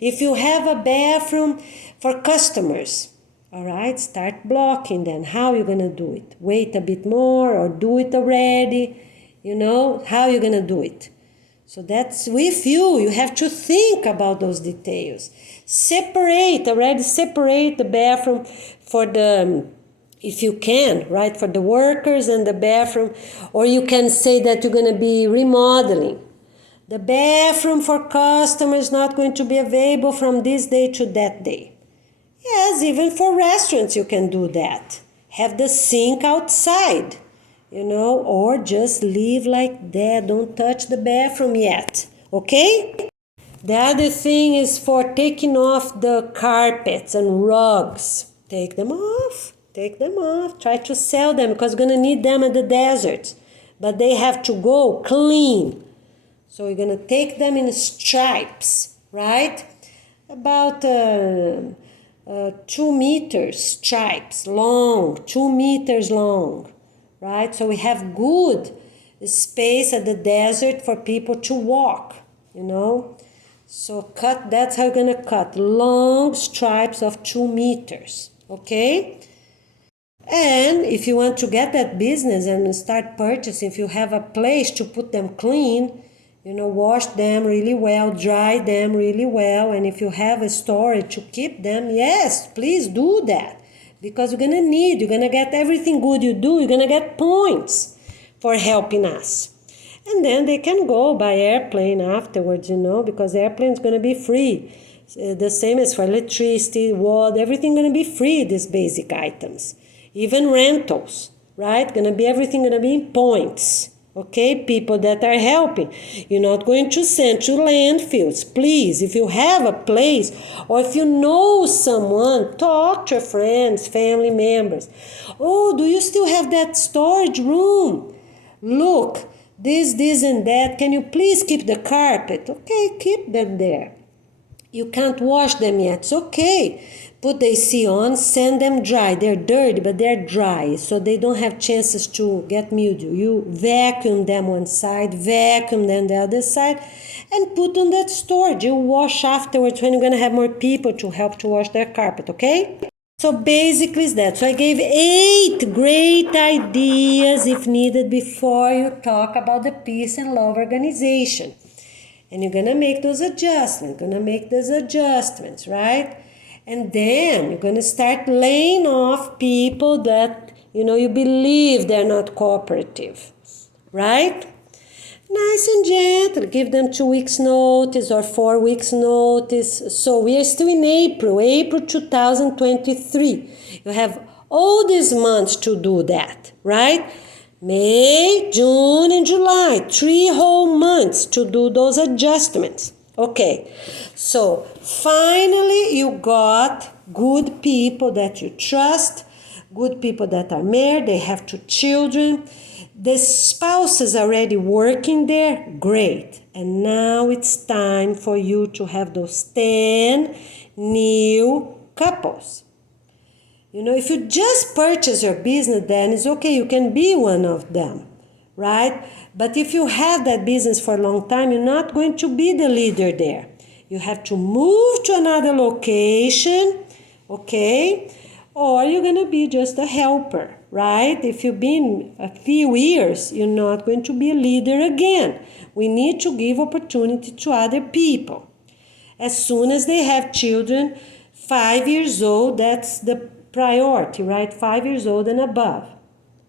If you have a bathroom for customers, all right, start blocking then. How are you going to do it? Wait a bit more or do it already? How are you going to do it? So that's with you. You have to think about those details. Separate the bathroom for the, if you can, right, for the workers and the bathroom. Or you can say that you're going to be remodeling. The bathroom for customers not going to be available from this day to that day. Yes, even for restaurants you can do that. Have the sink outside. Or just leave like that. Don't touch the bathroom yet, okay? The other thing is for taking off the carpets and rugs. Take them off. Try to sell them because you're going to need them in the desert. But they have to go clean. So you're going to take them in stripes, right? About 2 meters stripes long, 2 meters long. Right? So we have good space at the desert for people to walk, So that's how you're going to cut long stripes of 2 meters, okay? And if you want to get that business and start purchasing, if you have a place to put them clean, wash them really well, dry them really well. And if you have a storage to keep them, yes, please do that. Because you're going to get everything good you do, you're going to get points for helping us. And then they can go by airplane afterwards, because airplane is going to be free. The same as for electricity, water, everything going to be free, these basic items. Even rentals, right? Everything going to be in points. Okay, people that are helping. You're not going to send to landfills. Please, if you have a place or if you know someone, talk to your friends, family members. Oh, do you still have that storage room? Look, this and that. Can you please keep the carpet? Okay, keep them there. You can't wash them yet. It's okay. Put the AC on, send them dry. They're dirty, but they're dry, so they don't have chances to get mildew. You vacuum them one side, vacuum them the other side, and put on that storage. You wash afterwards when you're going to have more people to help to wash their carpet, okay? So basically it's that. So I gave 8 great ideas if needed before you talk about the peace and love organization. And you're going to make those adjustments, right? And then you're going to start laying off people that, you believe they're not cooperative, right? Nice and gentle. Give them 2 weeks notice or 4 weeks notice. So we are still in April 2023. You have all these months to do that, right? May, June, and July, 3 whole months to do those adjustments. Okay, so finally you got good people that you trust, good people that are married, they have 2 children. The spouse is already working there, great. And now it's time for you to have those 10 new couples. If you just purchase your business, then it's okay, you can be one of them, right? But if you have that business for a long time, you're not going to be the leader there. You have to move to another location, okay? Or you're going to be just a helper, right? If you've been a few years, you're not going to be a leader again. We need to give opportunity to other people. As soon as they have children, 5 years old, that's the priority, right? 5 years old and above.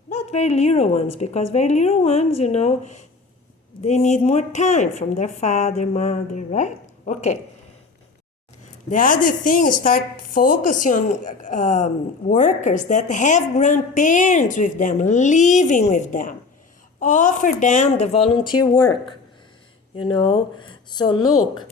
Not very little ones, because very little ones, they need more time from their father, mother, right? Okay. The other thing is start focusing on workers that have grandparents with them, living with them. Offer them the volunteer work, So look,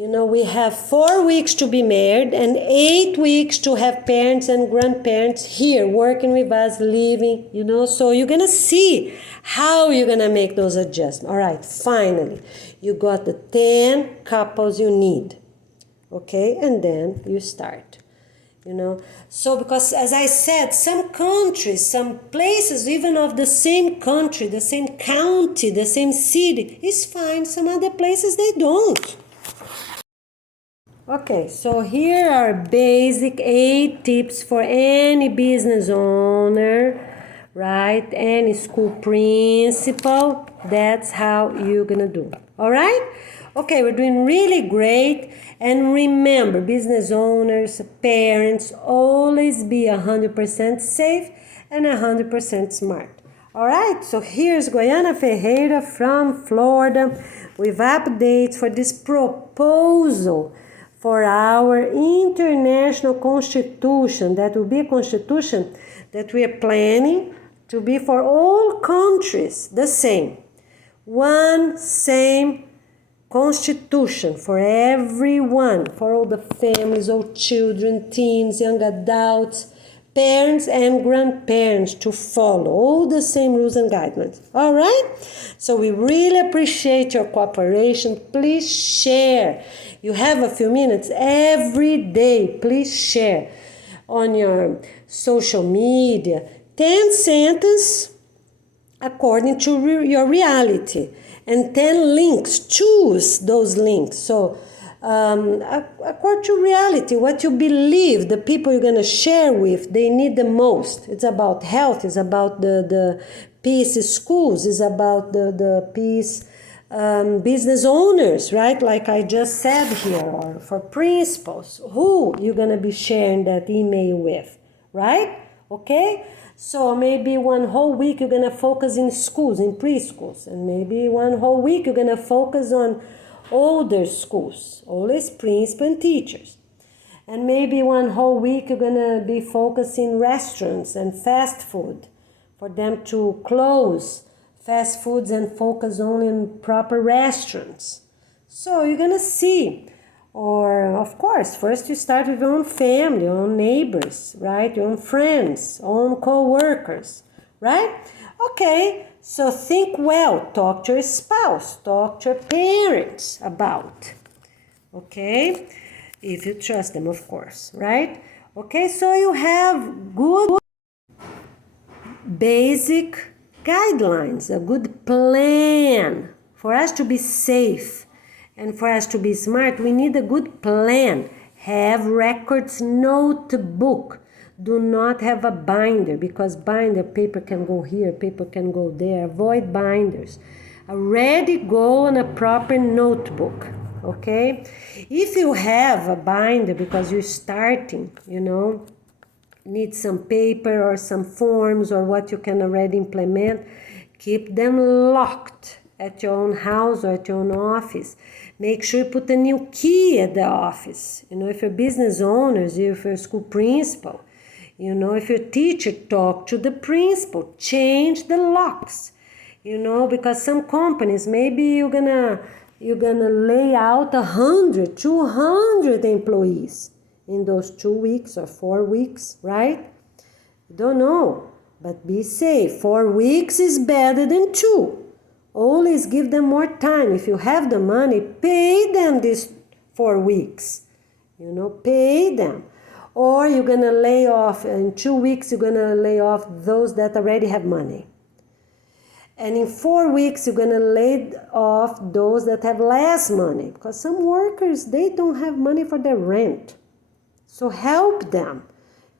We have 4 weeks to be married and 8 weeks to have parents and grandparents here working with us, living, So you're going to see how you're going to make those adjustments. All right, finally, you got the 10 couples you need. Okay, and then you start. So because as I said, some countries, some places, even of the same country, the same county, the same city, is fine. Some other places they don't. Okay, so here are basic 8 tips for any business owner, right? Any school principal. That's how you're gonna do. All right? Okay, we're doing really great. And remember, business owners, parents, always be 100% safe and 100% smart. All right, so here's Goiana Ferreira from Florida with updates for this proposal for our international constitution. That will be a constitution that we are planning to be for all countries the same. One same constitution for everyone, for all the families, all children, teens, young adults, parents and grandparents to follow all the same rules and guidelines. All right? So we really appreciate your cooperation. Please share. You have a few minutes every day. Please share on your social media 10 sentences according to your reality, and 10 links. Choose those links. So according to reality, what you believe the people you're going to share with, they need the most. It's about health, it's about the peace schools, it's about the peace business owners, right? Like I just said here, or for principals, who you're going to be sharing that email with, right? Okay? So maybe one whole week you're going to focus in schools, in preschools, and maybe one whole week you're going to focus on older schools, always principal and teachers. And maybe one whole week you're going to be focusing restaurants and fast food, for them to close fast foods and focus only on proper restaurants. So you're going to see. Or, of course, first you start with your own family, your own neighbors, right? Your own friends, own co-workers, right? Okay, so think well. Talk to your spouse. Talk to your parents about. Okay? If you trust them, of course, right? Okay, so you have good basic guidelines, a good plan for us to be safe. And for us to be smart, we need a good plan. Have records notebook. Do not have a binder, because binder, paper can go here, paper can go there. Avoid binders. Already go on a proper notebook, okay? If you have a binder because you're starting, need some paper or some forms or what you can already implement, keep them locked at your own house or at your own office. Make sure you put a new key at the office. If you're business owners, if you're school principal, if you're teacher, talk to the principal. Change the locks, because some companies, maybe you're gonna lay out 100, 200 employees in those 2 weeks or 4 weeks, right? You don't know, but be safe. 4 weeks is better than 2. Always give them more time. If you have the money, pay them these 4 weeks. Pay them. Or you're going to lay off, in 2 weeks, you're going to lay off those that already have money. And in 4 weeks, you're going to lay off those that have less money. Because some workers, they don't have money for their rent. So help them.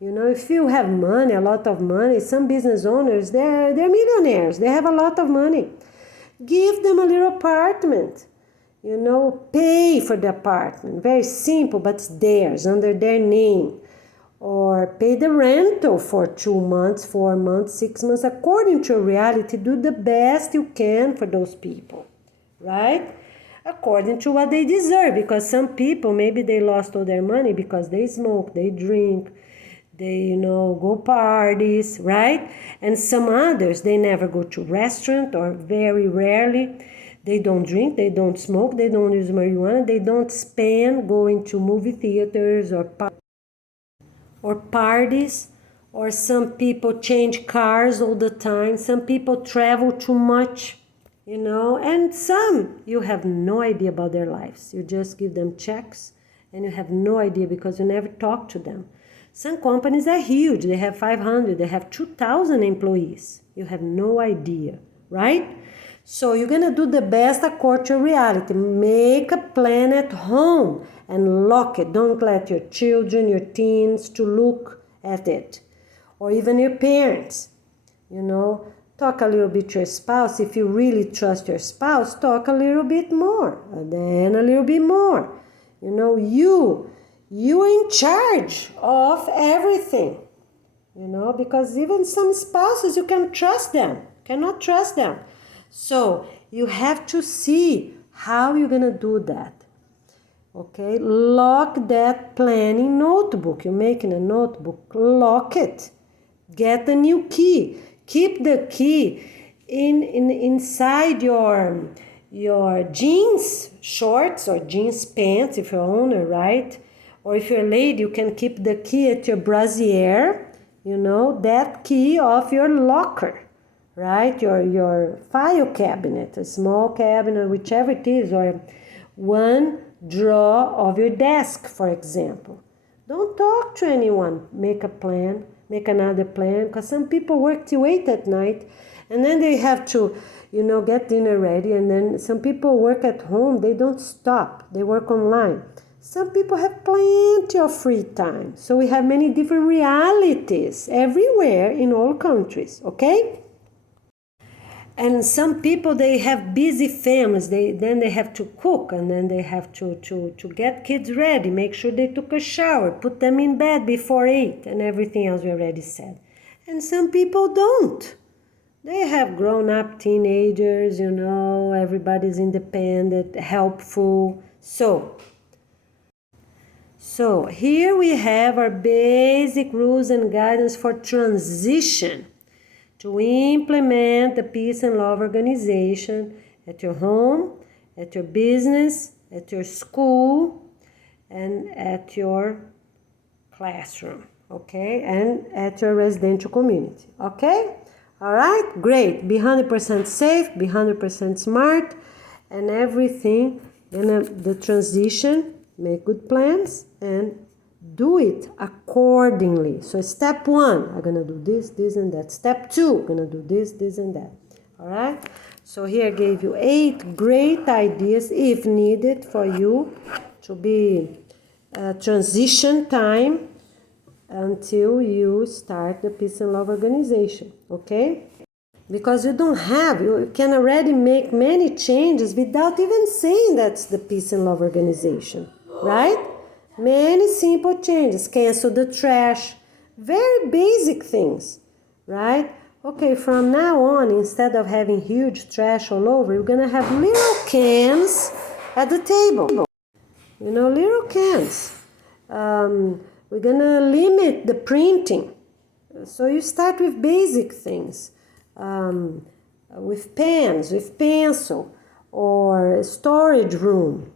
If you have money, a lot of money, some business owners, they're millionaires. They have a lot of money. Give them a little apartment, pay for the apartment. Very simple, but it's theirs, under their name. Or pay the rental for 2 months, 4 months, 6 months, according to your reality. Do the best you can for those people, right? According to what they deserve, because some people, maybe they lost all their money because they smoke, they drink, they, go parties, right? And some others, they never go to restaurant, or very rarely. They don't drink, they don't smoke, they don't use marijuana, they don't spend going to movie theaters or parties, or some people change cars all the time, some people travel too much, and some you have no idea about their lives. You just give them checks and you have no idea because you never talk to them. Some companies are huge, they have 500, they have 2,000 employees. You have no idea, right? So you're gonna do the best according to reality. Make a plan at home and lock it. Don't let your children, your teens to look at it. Or even your parents, Talk a little bit to your spouse. If you really trust your spouse, talk a little bit more, and then a little bit more. You are in charge of everything, because even some spouses, you cannot trust them. So you have to see how you're going to do that. Okay, lock that planning notebook. You're making a notebook, lock it. Get a new key. Keep the key inside your jeans shorts or jeans pants if you're owner, right? Or if you're a lady, you can keep the key at your brassiere, that key of your locker, right? Your file cabinet, a small cabinet, whichever it is, or one drawer of your desk, for example. Don't talk to anyone. Make a plan. Make another plan, because some people work till 8 at night and then they have to, get dinner ready, and then some people work at home, they don't stop, they work online. Some people have plenty of free time. So we have many different realities everywhere in all countries, okay? And some people, they have busy families. Then they have to cook, and then they have to get kids ready, make sure they took a shower, put them in bed before 8, and everything else we already said. And some people don't. They have grown-up teenagers, everybody's independent, helpful. So here we have our basic rules and guidance for transition to implement the Peace and Love Organization at your home, at your business, at your school, and at your classroom, okay? And at your residential community, okay? All right, great. Be 100% safe, be 100% smart, and everything. The transition, make good plans, and do it accordingly. So step 1, I'm gonna do this, this, and that. Step 2, I'm gonna do this, this, and that. All right? So here I gave you 8 great ideas, if needed, for you to be transition time until you start the Peace and Love Organization, okay? Because you can already make many changes without even saying that's the Peace and Love Organization, right? Many simple changes. Cancel the trash. Very basic things, right? Okay, from now on, instead of having huge trash all over, you're going to have little cans at the table. Little cans. We're going to limit the printing. So you start with basic things. With pens, with pencil, or storage room.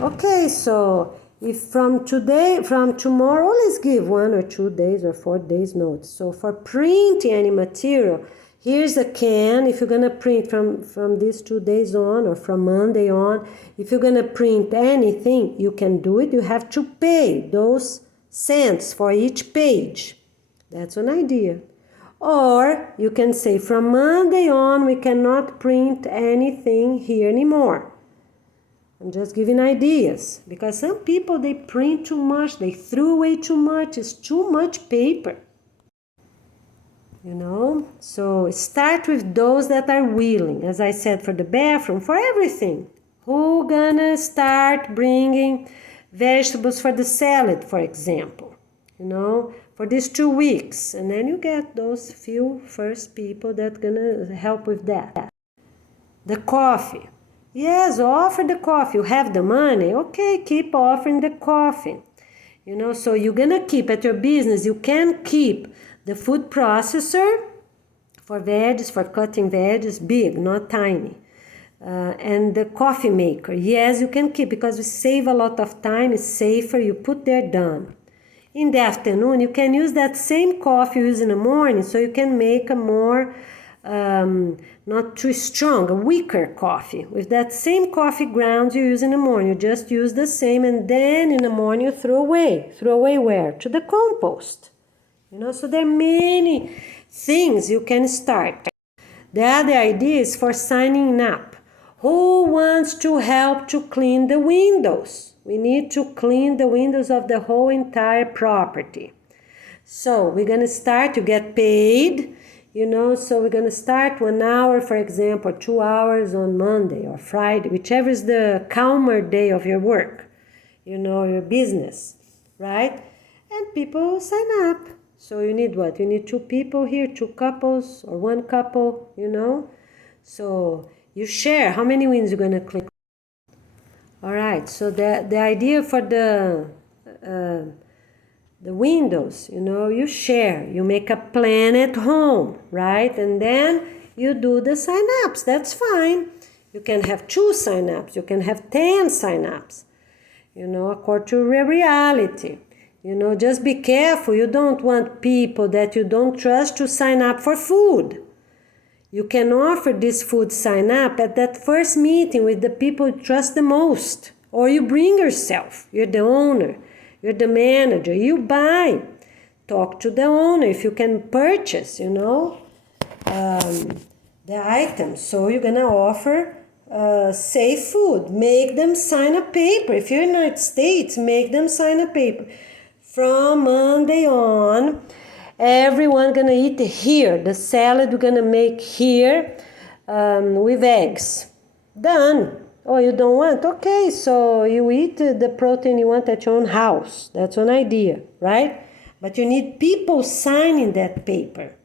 Okay, so if from tomorrow, always give 1 or 2 days or 4 days notice. So for printing any material, here's a can. If you're going to print from these 2 days on, or from Monday on, if you're going to print anything, you can do it. You have to pay those cents for each page. That's an idea. Or you can say, from Monday on, we cannot print anything here anymore. I'm just giving ideas, because some people, they print too much, they throw away too much, it's too much paper. So start with those that are willing. As I said, for the bathroom, for everything. Who gonna start bringing vegetables for the salad, for example? For these 2 weeks. And then you get those few first people that gonna help with that. The coffee. Yes, offer the coffee. You have the money. Okay, keep offering the coffee. So you're going to keep at your business, you can keep the food processor for veggies, for cutting veggies, big, not tiny. and the coffee maker. Yes, you can keep because we save a lot of time. It's safer. You put there, done. In the afternoon, you can use that same coffee you use in the morning, so you can make a more not too strong, a weaker coffee. With that same coffee grounds you use in the morning, you just use the same, and then in the morning you throw away. Throw away where? To the compost. So there are many things you can start. The other idea is for signing up. Who wants to help to clean the windows? We need to clean the windows of the whole entire property. So we're going to start to get paid, so we're going to start 1 hour, for example, 2 hours on Monday or Friday, whichever is the calmer day of your work, your business, right? And people sign up. So you need what? You need 2 people here, 2 couples or 1 couple, So you share how many wins you're going to clean. All right, so the idea for the windows, you share, you make a plan at home, right? And then you do the sign-ups, that's fine. You can have 2 sign-ups, you can have 10 sign-ups, according to reality. Just be careful, you don't want people that you don't trust to sign up for food. You can offer this food sign-up at that first meeting with the people you trust the most. Or you bring yourself, you're the owner. You're the manager. You buy. Talk to the owner if you can purchase, the items. So you're going to offer safe food. Make them sign a paper. If you're in the United States, make them sign a paper. From Monday on, everyone going to eat here. The salad we're going to make here with eggs. Done. Oh, you don't want? Okay, so you eat the protein you want at your own house. That's one idea, right? But you need people signing that paper.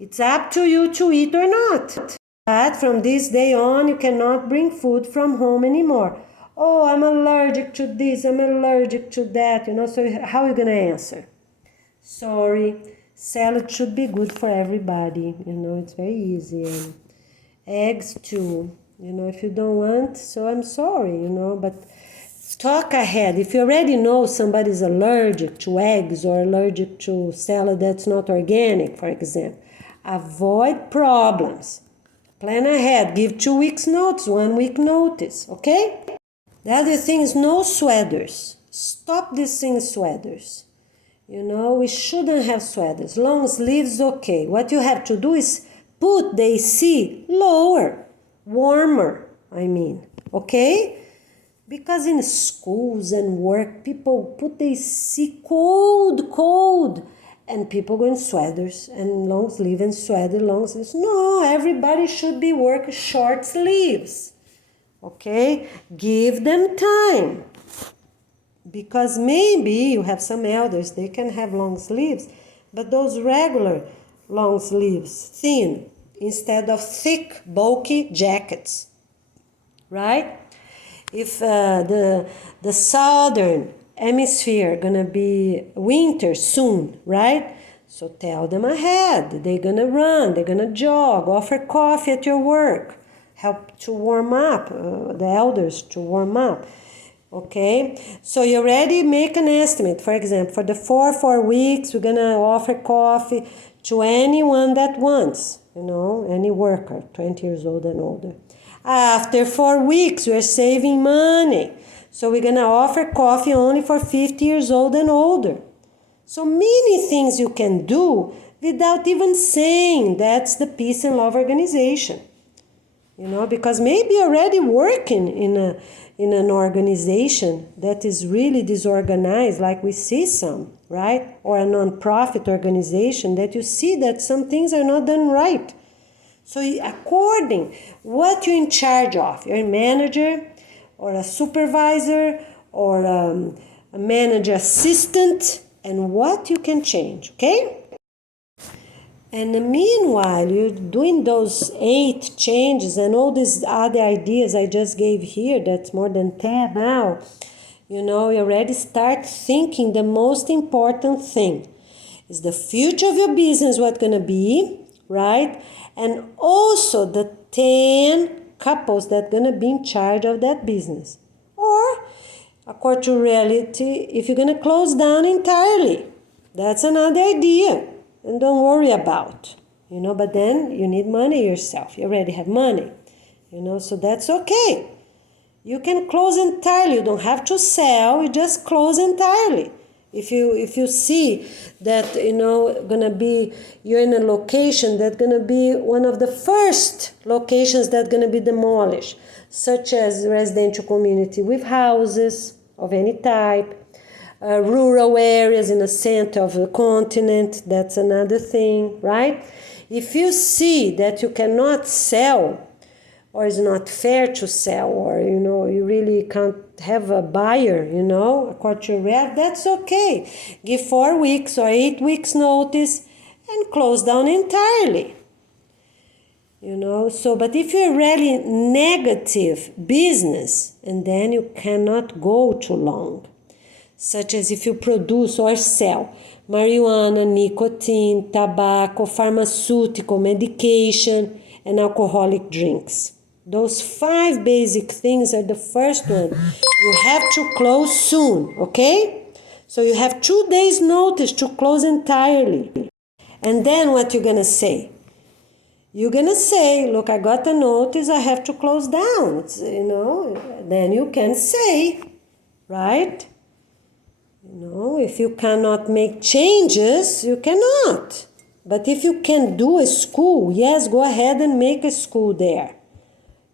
It's up to you to eat or not. But from this day on, you cannot bring food from home anymore. Oh, I'm allergic to this, I'm allergic to that, so how are you going to answer? Sorry, salad should be good for everybody, it's very easy. And eggs too. If you don't want, so I'm sorry, but talk ahead. If you already know somebody's allergic to eggs or allergic to salad that's not organic, for example, avoid problems. Plan ahead. Give 2 weeks notice, 1 week notice, okay? The other thing is no sweaters. Stop this thing, sweaters. We shouldn't have sweaters. Long sleeves, okay. What you have to do is put the AC lower. Warmer, okay? Because in schools and work, people put the AC cold, and people go in sweaters and long sleeve and sweater, long sleeves. No, everybody should be wearing short sleeves, okay? Give them time, because maybe you have some elders, they can have long sleeves, but those regular long sleeves, thin, instead of thick, bulky jackets, right? If the southern hemisphere gonna be winter soon, right? So tell them ahead. They're gonna run, they're gonna jog, offer coffee at your work, help to warm up, the elders to warm up. Okay, so you already make an estimate. For example, for the 4 weeks, we're gonna offer coffee to anyone that wants, any worker, 20 years old and older. After 4 weeks, we're saving money. So we're gonna offer coffee only for 50 years old and older. So many things you can do without even saying that's the Peace and Love organization. Because maybe you're already working in an organization that is really disorganized, like we see some, right? Or a non-profit organization that you see that some things are not done right. So according what you're in charge of, you're a manager or a supervisor or a manager assistant, and what you can change, okay? And meanwhile, you're doing those 8 changes and all these other ideas I just gave here, that's more than 10 now, you already start thinking the most important thing is the future of your business, what's going to be, right? And also the 10 couples that are going to be in charge of that business. Or, according to reality, if you're going to close down entirely, that's another idea. And don't worry about, but then you need money yourself. You already have money, so that's okay. You can close entirely. You don't have to sell. You just close entirely. If you see that you're in a location that's gonna be one of the first locations that's gonna be demolished, such as residential community with houses of any type, rural areas in the center of the continent, that's another thing, right? If you see that you cannot sell, or it's not fair to sell, or you really can't have a buyer, according to rent, that's okay. Give 4 weeks or 8 weeks notice and close down entirely. But if you're really negative business, and then you cannot go too long, such as if you produce or sell marijuana, nicotine, tobacco, pharmaceutical, medication, and alcoholic drinks. Those 5 basic things are the first one. You have to close soon, okay? So you have 2 days notice to close entirely. And then what you're going to say? You're going to say, look, I got a notice, I have to close down. Then you can say, right? If you cannot make changes, you cannot. But if you can do a school, yes, go ahead and make a school there.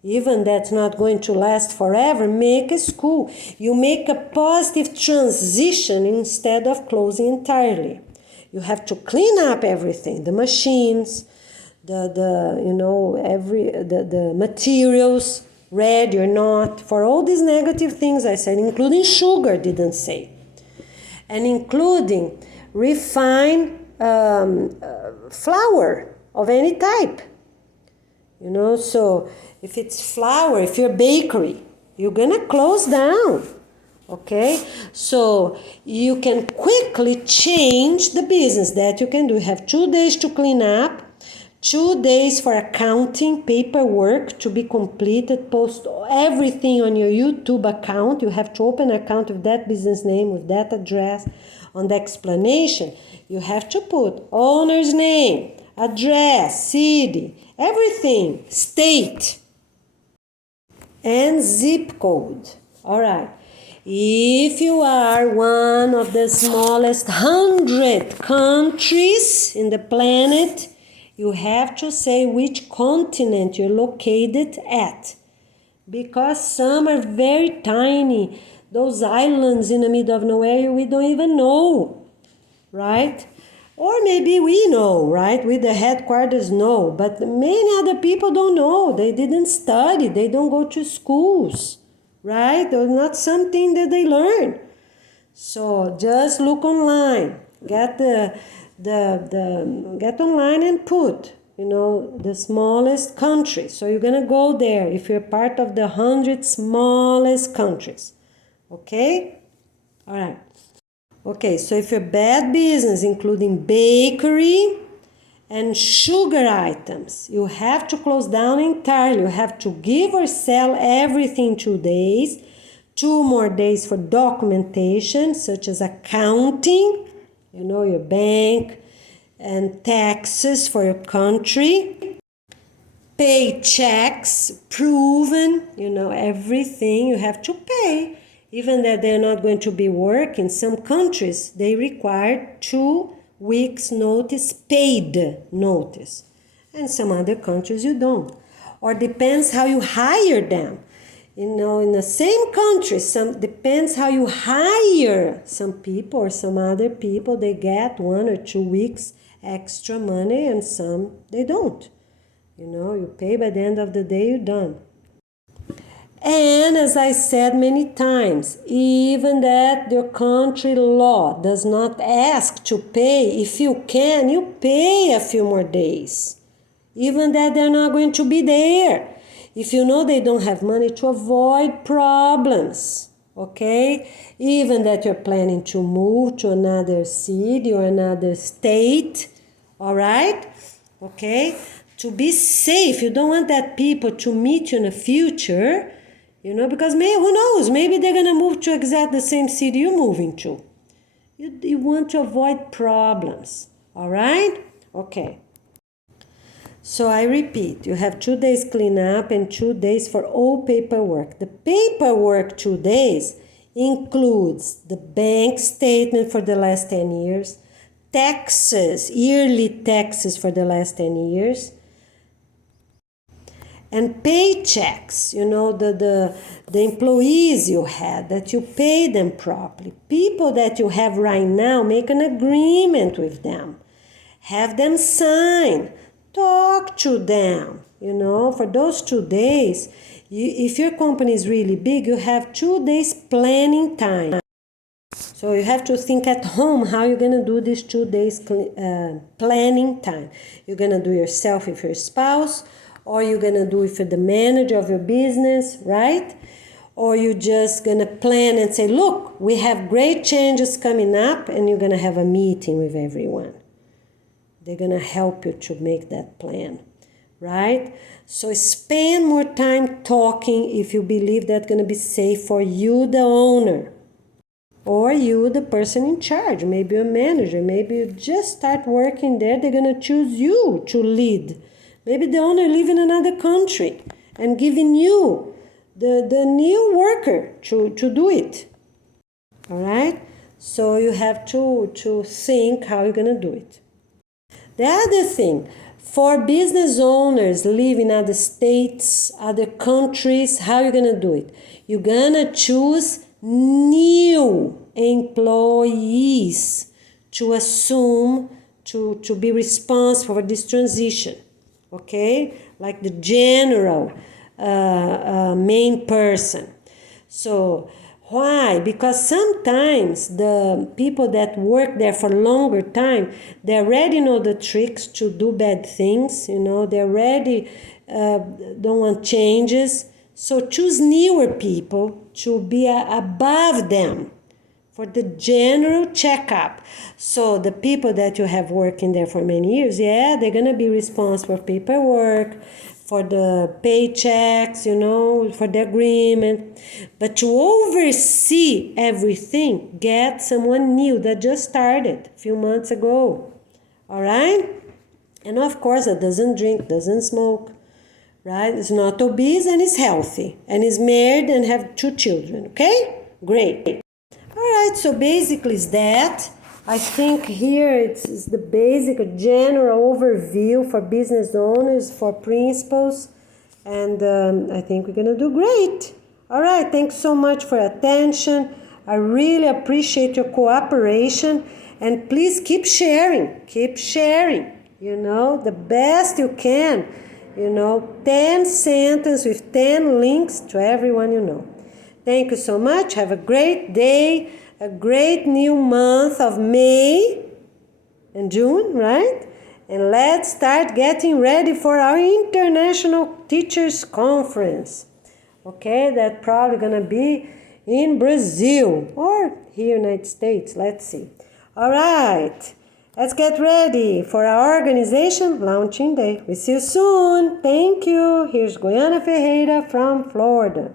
Even that's not going to last forever, make a school. You make a positive transition instead of closing entirely. You have to clean up everything, the machines, the materials, ready or not, for all these negative things I said, including sugar, didn't say. And including refined flour of any type. So if it's flour, if you're a bakery, you're going to close down. Okay? So you can quickly change the business. That you can do. You have 2 days to clean up, 2 days for accounting, paperwork to be completed, post everything on your YouTube account. You have to open an account with that business name, with that address. On the explanation, you have to put owner's name, address, city, everything, state, and zip code. All right. If you are one of the smallest 100 countries in the planet, you have to say which continent you're located at. Because some are very tiny. Those islands in the middle of nowhere, we don't even know, right? Or maybe we know, right? We, the headquarters, know. But many other people don't know. They didn't study. They don't go to schools, right? Or not something that they learn. So just look online. Get online and put, the smallest country. So you're going to go there if you're part of the 100 smallest countries. Okay? All right. Okay, so if you're bad business, including bakery and sugar items, you have to close down entirely. You have to give or sell everything 2 days, 2 more days for documentation, such as accounting, your bank, and taxes for your country. Pay checks, proven, everything you have to pay. Even that they're not going to be working, some countries, they require 2 weeks notice, paid notice. And some other countries you don't. Or depends how you hire them. In the same country, depends how you hire some people or some other people, they get 1 or 2 weeks extra money and some they don't. You pay by the end of the day, you're done. And as I said many times, even that your country law does not ask to pay, if you can, you pay a few more days. Even that they're not going to be there. If you know they don't have money, to avoid problems, okay? Even that you're planning to move to another city or another state, all right? Okay? to be safe. You don't want that people to meet you in the future, because who knows, maybe they're going to move to exactly the same city you're moving to. You want to avoid problems, all right? Okay. So I repeat, you have 2 days cleanup and 2 days for all paperwork. The paperwork 2 days includes the bank statement for the last 10 years, taxes, yearly taxes for the last 10 years, and paychecks, the employees you had, that you pay them properly. People that you have right now, make an agreement with them. Have them sign. Talk to them, for those 2 days. If your company is really big, you have 2 days planning time. So you have to think at home how you're going to do this 2 days planning time. You're going to do yourself with your spouse, or you're going to do it for the manager of your business, right? Or you're just going to plan and say, look, we have great changes coming up, and you're going to have a meeting with everyone. They're going to help you to make that plan, right? So spend more time talking if you believe that's going to be safe for you, the owner, or you, the person in charge. Maybe a manager. Maybe you just start working there. They're going to choose you to lead. Maybe the owner lives in another country and giving you the new worker to do it. All right? So you have to think how you're going to do it. The other thing, for business owners live in other states, other countries, how are you going to do it? You're going to choose new employees to assume, to be responsible for this transition, okay? Like the general main person. So why? Because sometimes the people that work there for longer time, they already know the tricks to do bad things, they already don't want changes. So choose newer people to be above them for the general checkup. So the people that you have working there for many years, they're going to be responsible for paperwork, for the paychecks, for the agreement. But to oversee everything, get someone new that just started a few months ago. All right? And of course, that doesn't drink, doesn't smoke, right? It's not obese and is healthy and is married and have 2 children, okay? Great. All right, so basically it's that. I think here it's the basic general overview for business owners, for principals, and I think we're going to do great. All right, thanks so much for your attention. I really appreciate your cooperation, and please keep sharing, the best you can, 10 sentences with 10 links to everyone you know. Thank you so much. Have a great day. A great new month of May and June, right? And let's start getting ready for our International Teachers Conference. Okay, that's probably going to be in Brazil or here in the United States. Let's see. All right, let's get ready for our organization launching day. We see you soon. Thank you. Here's Goiana Ferreira from Florida.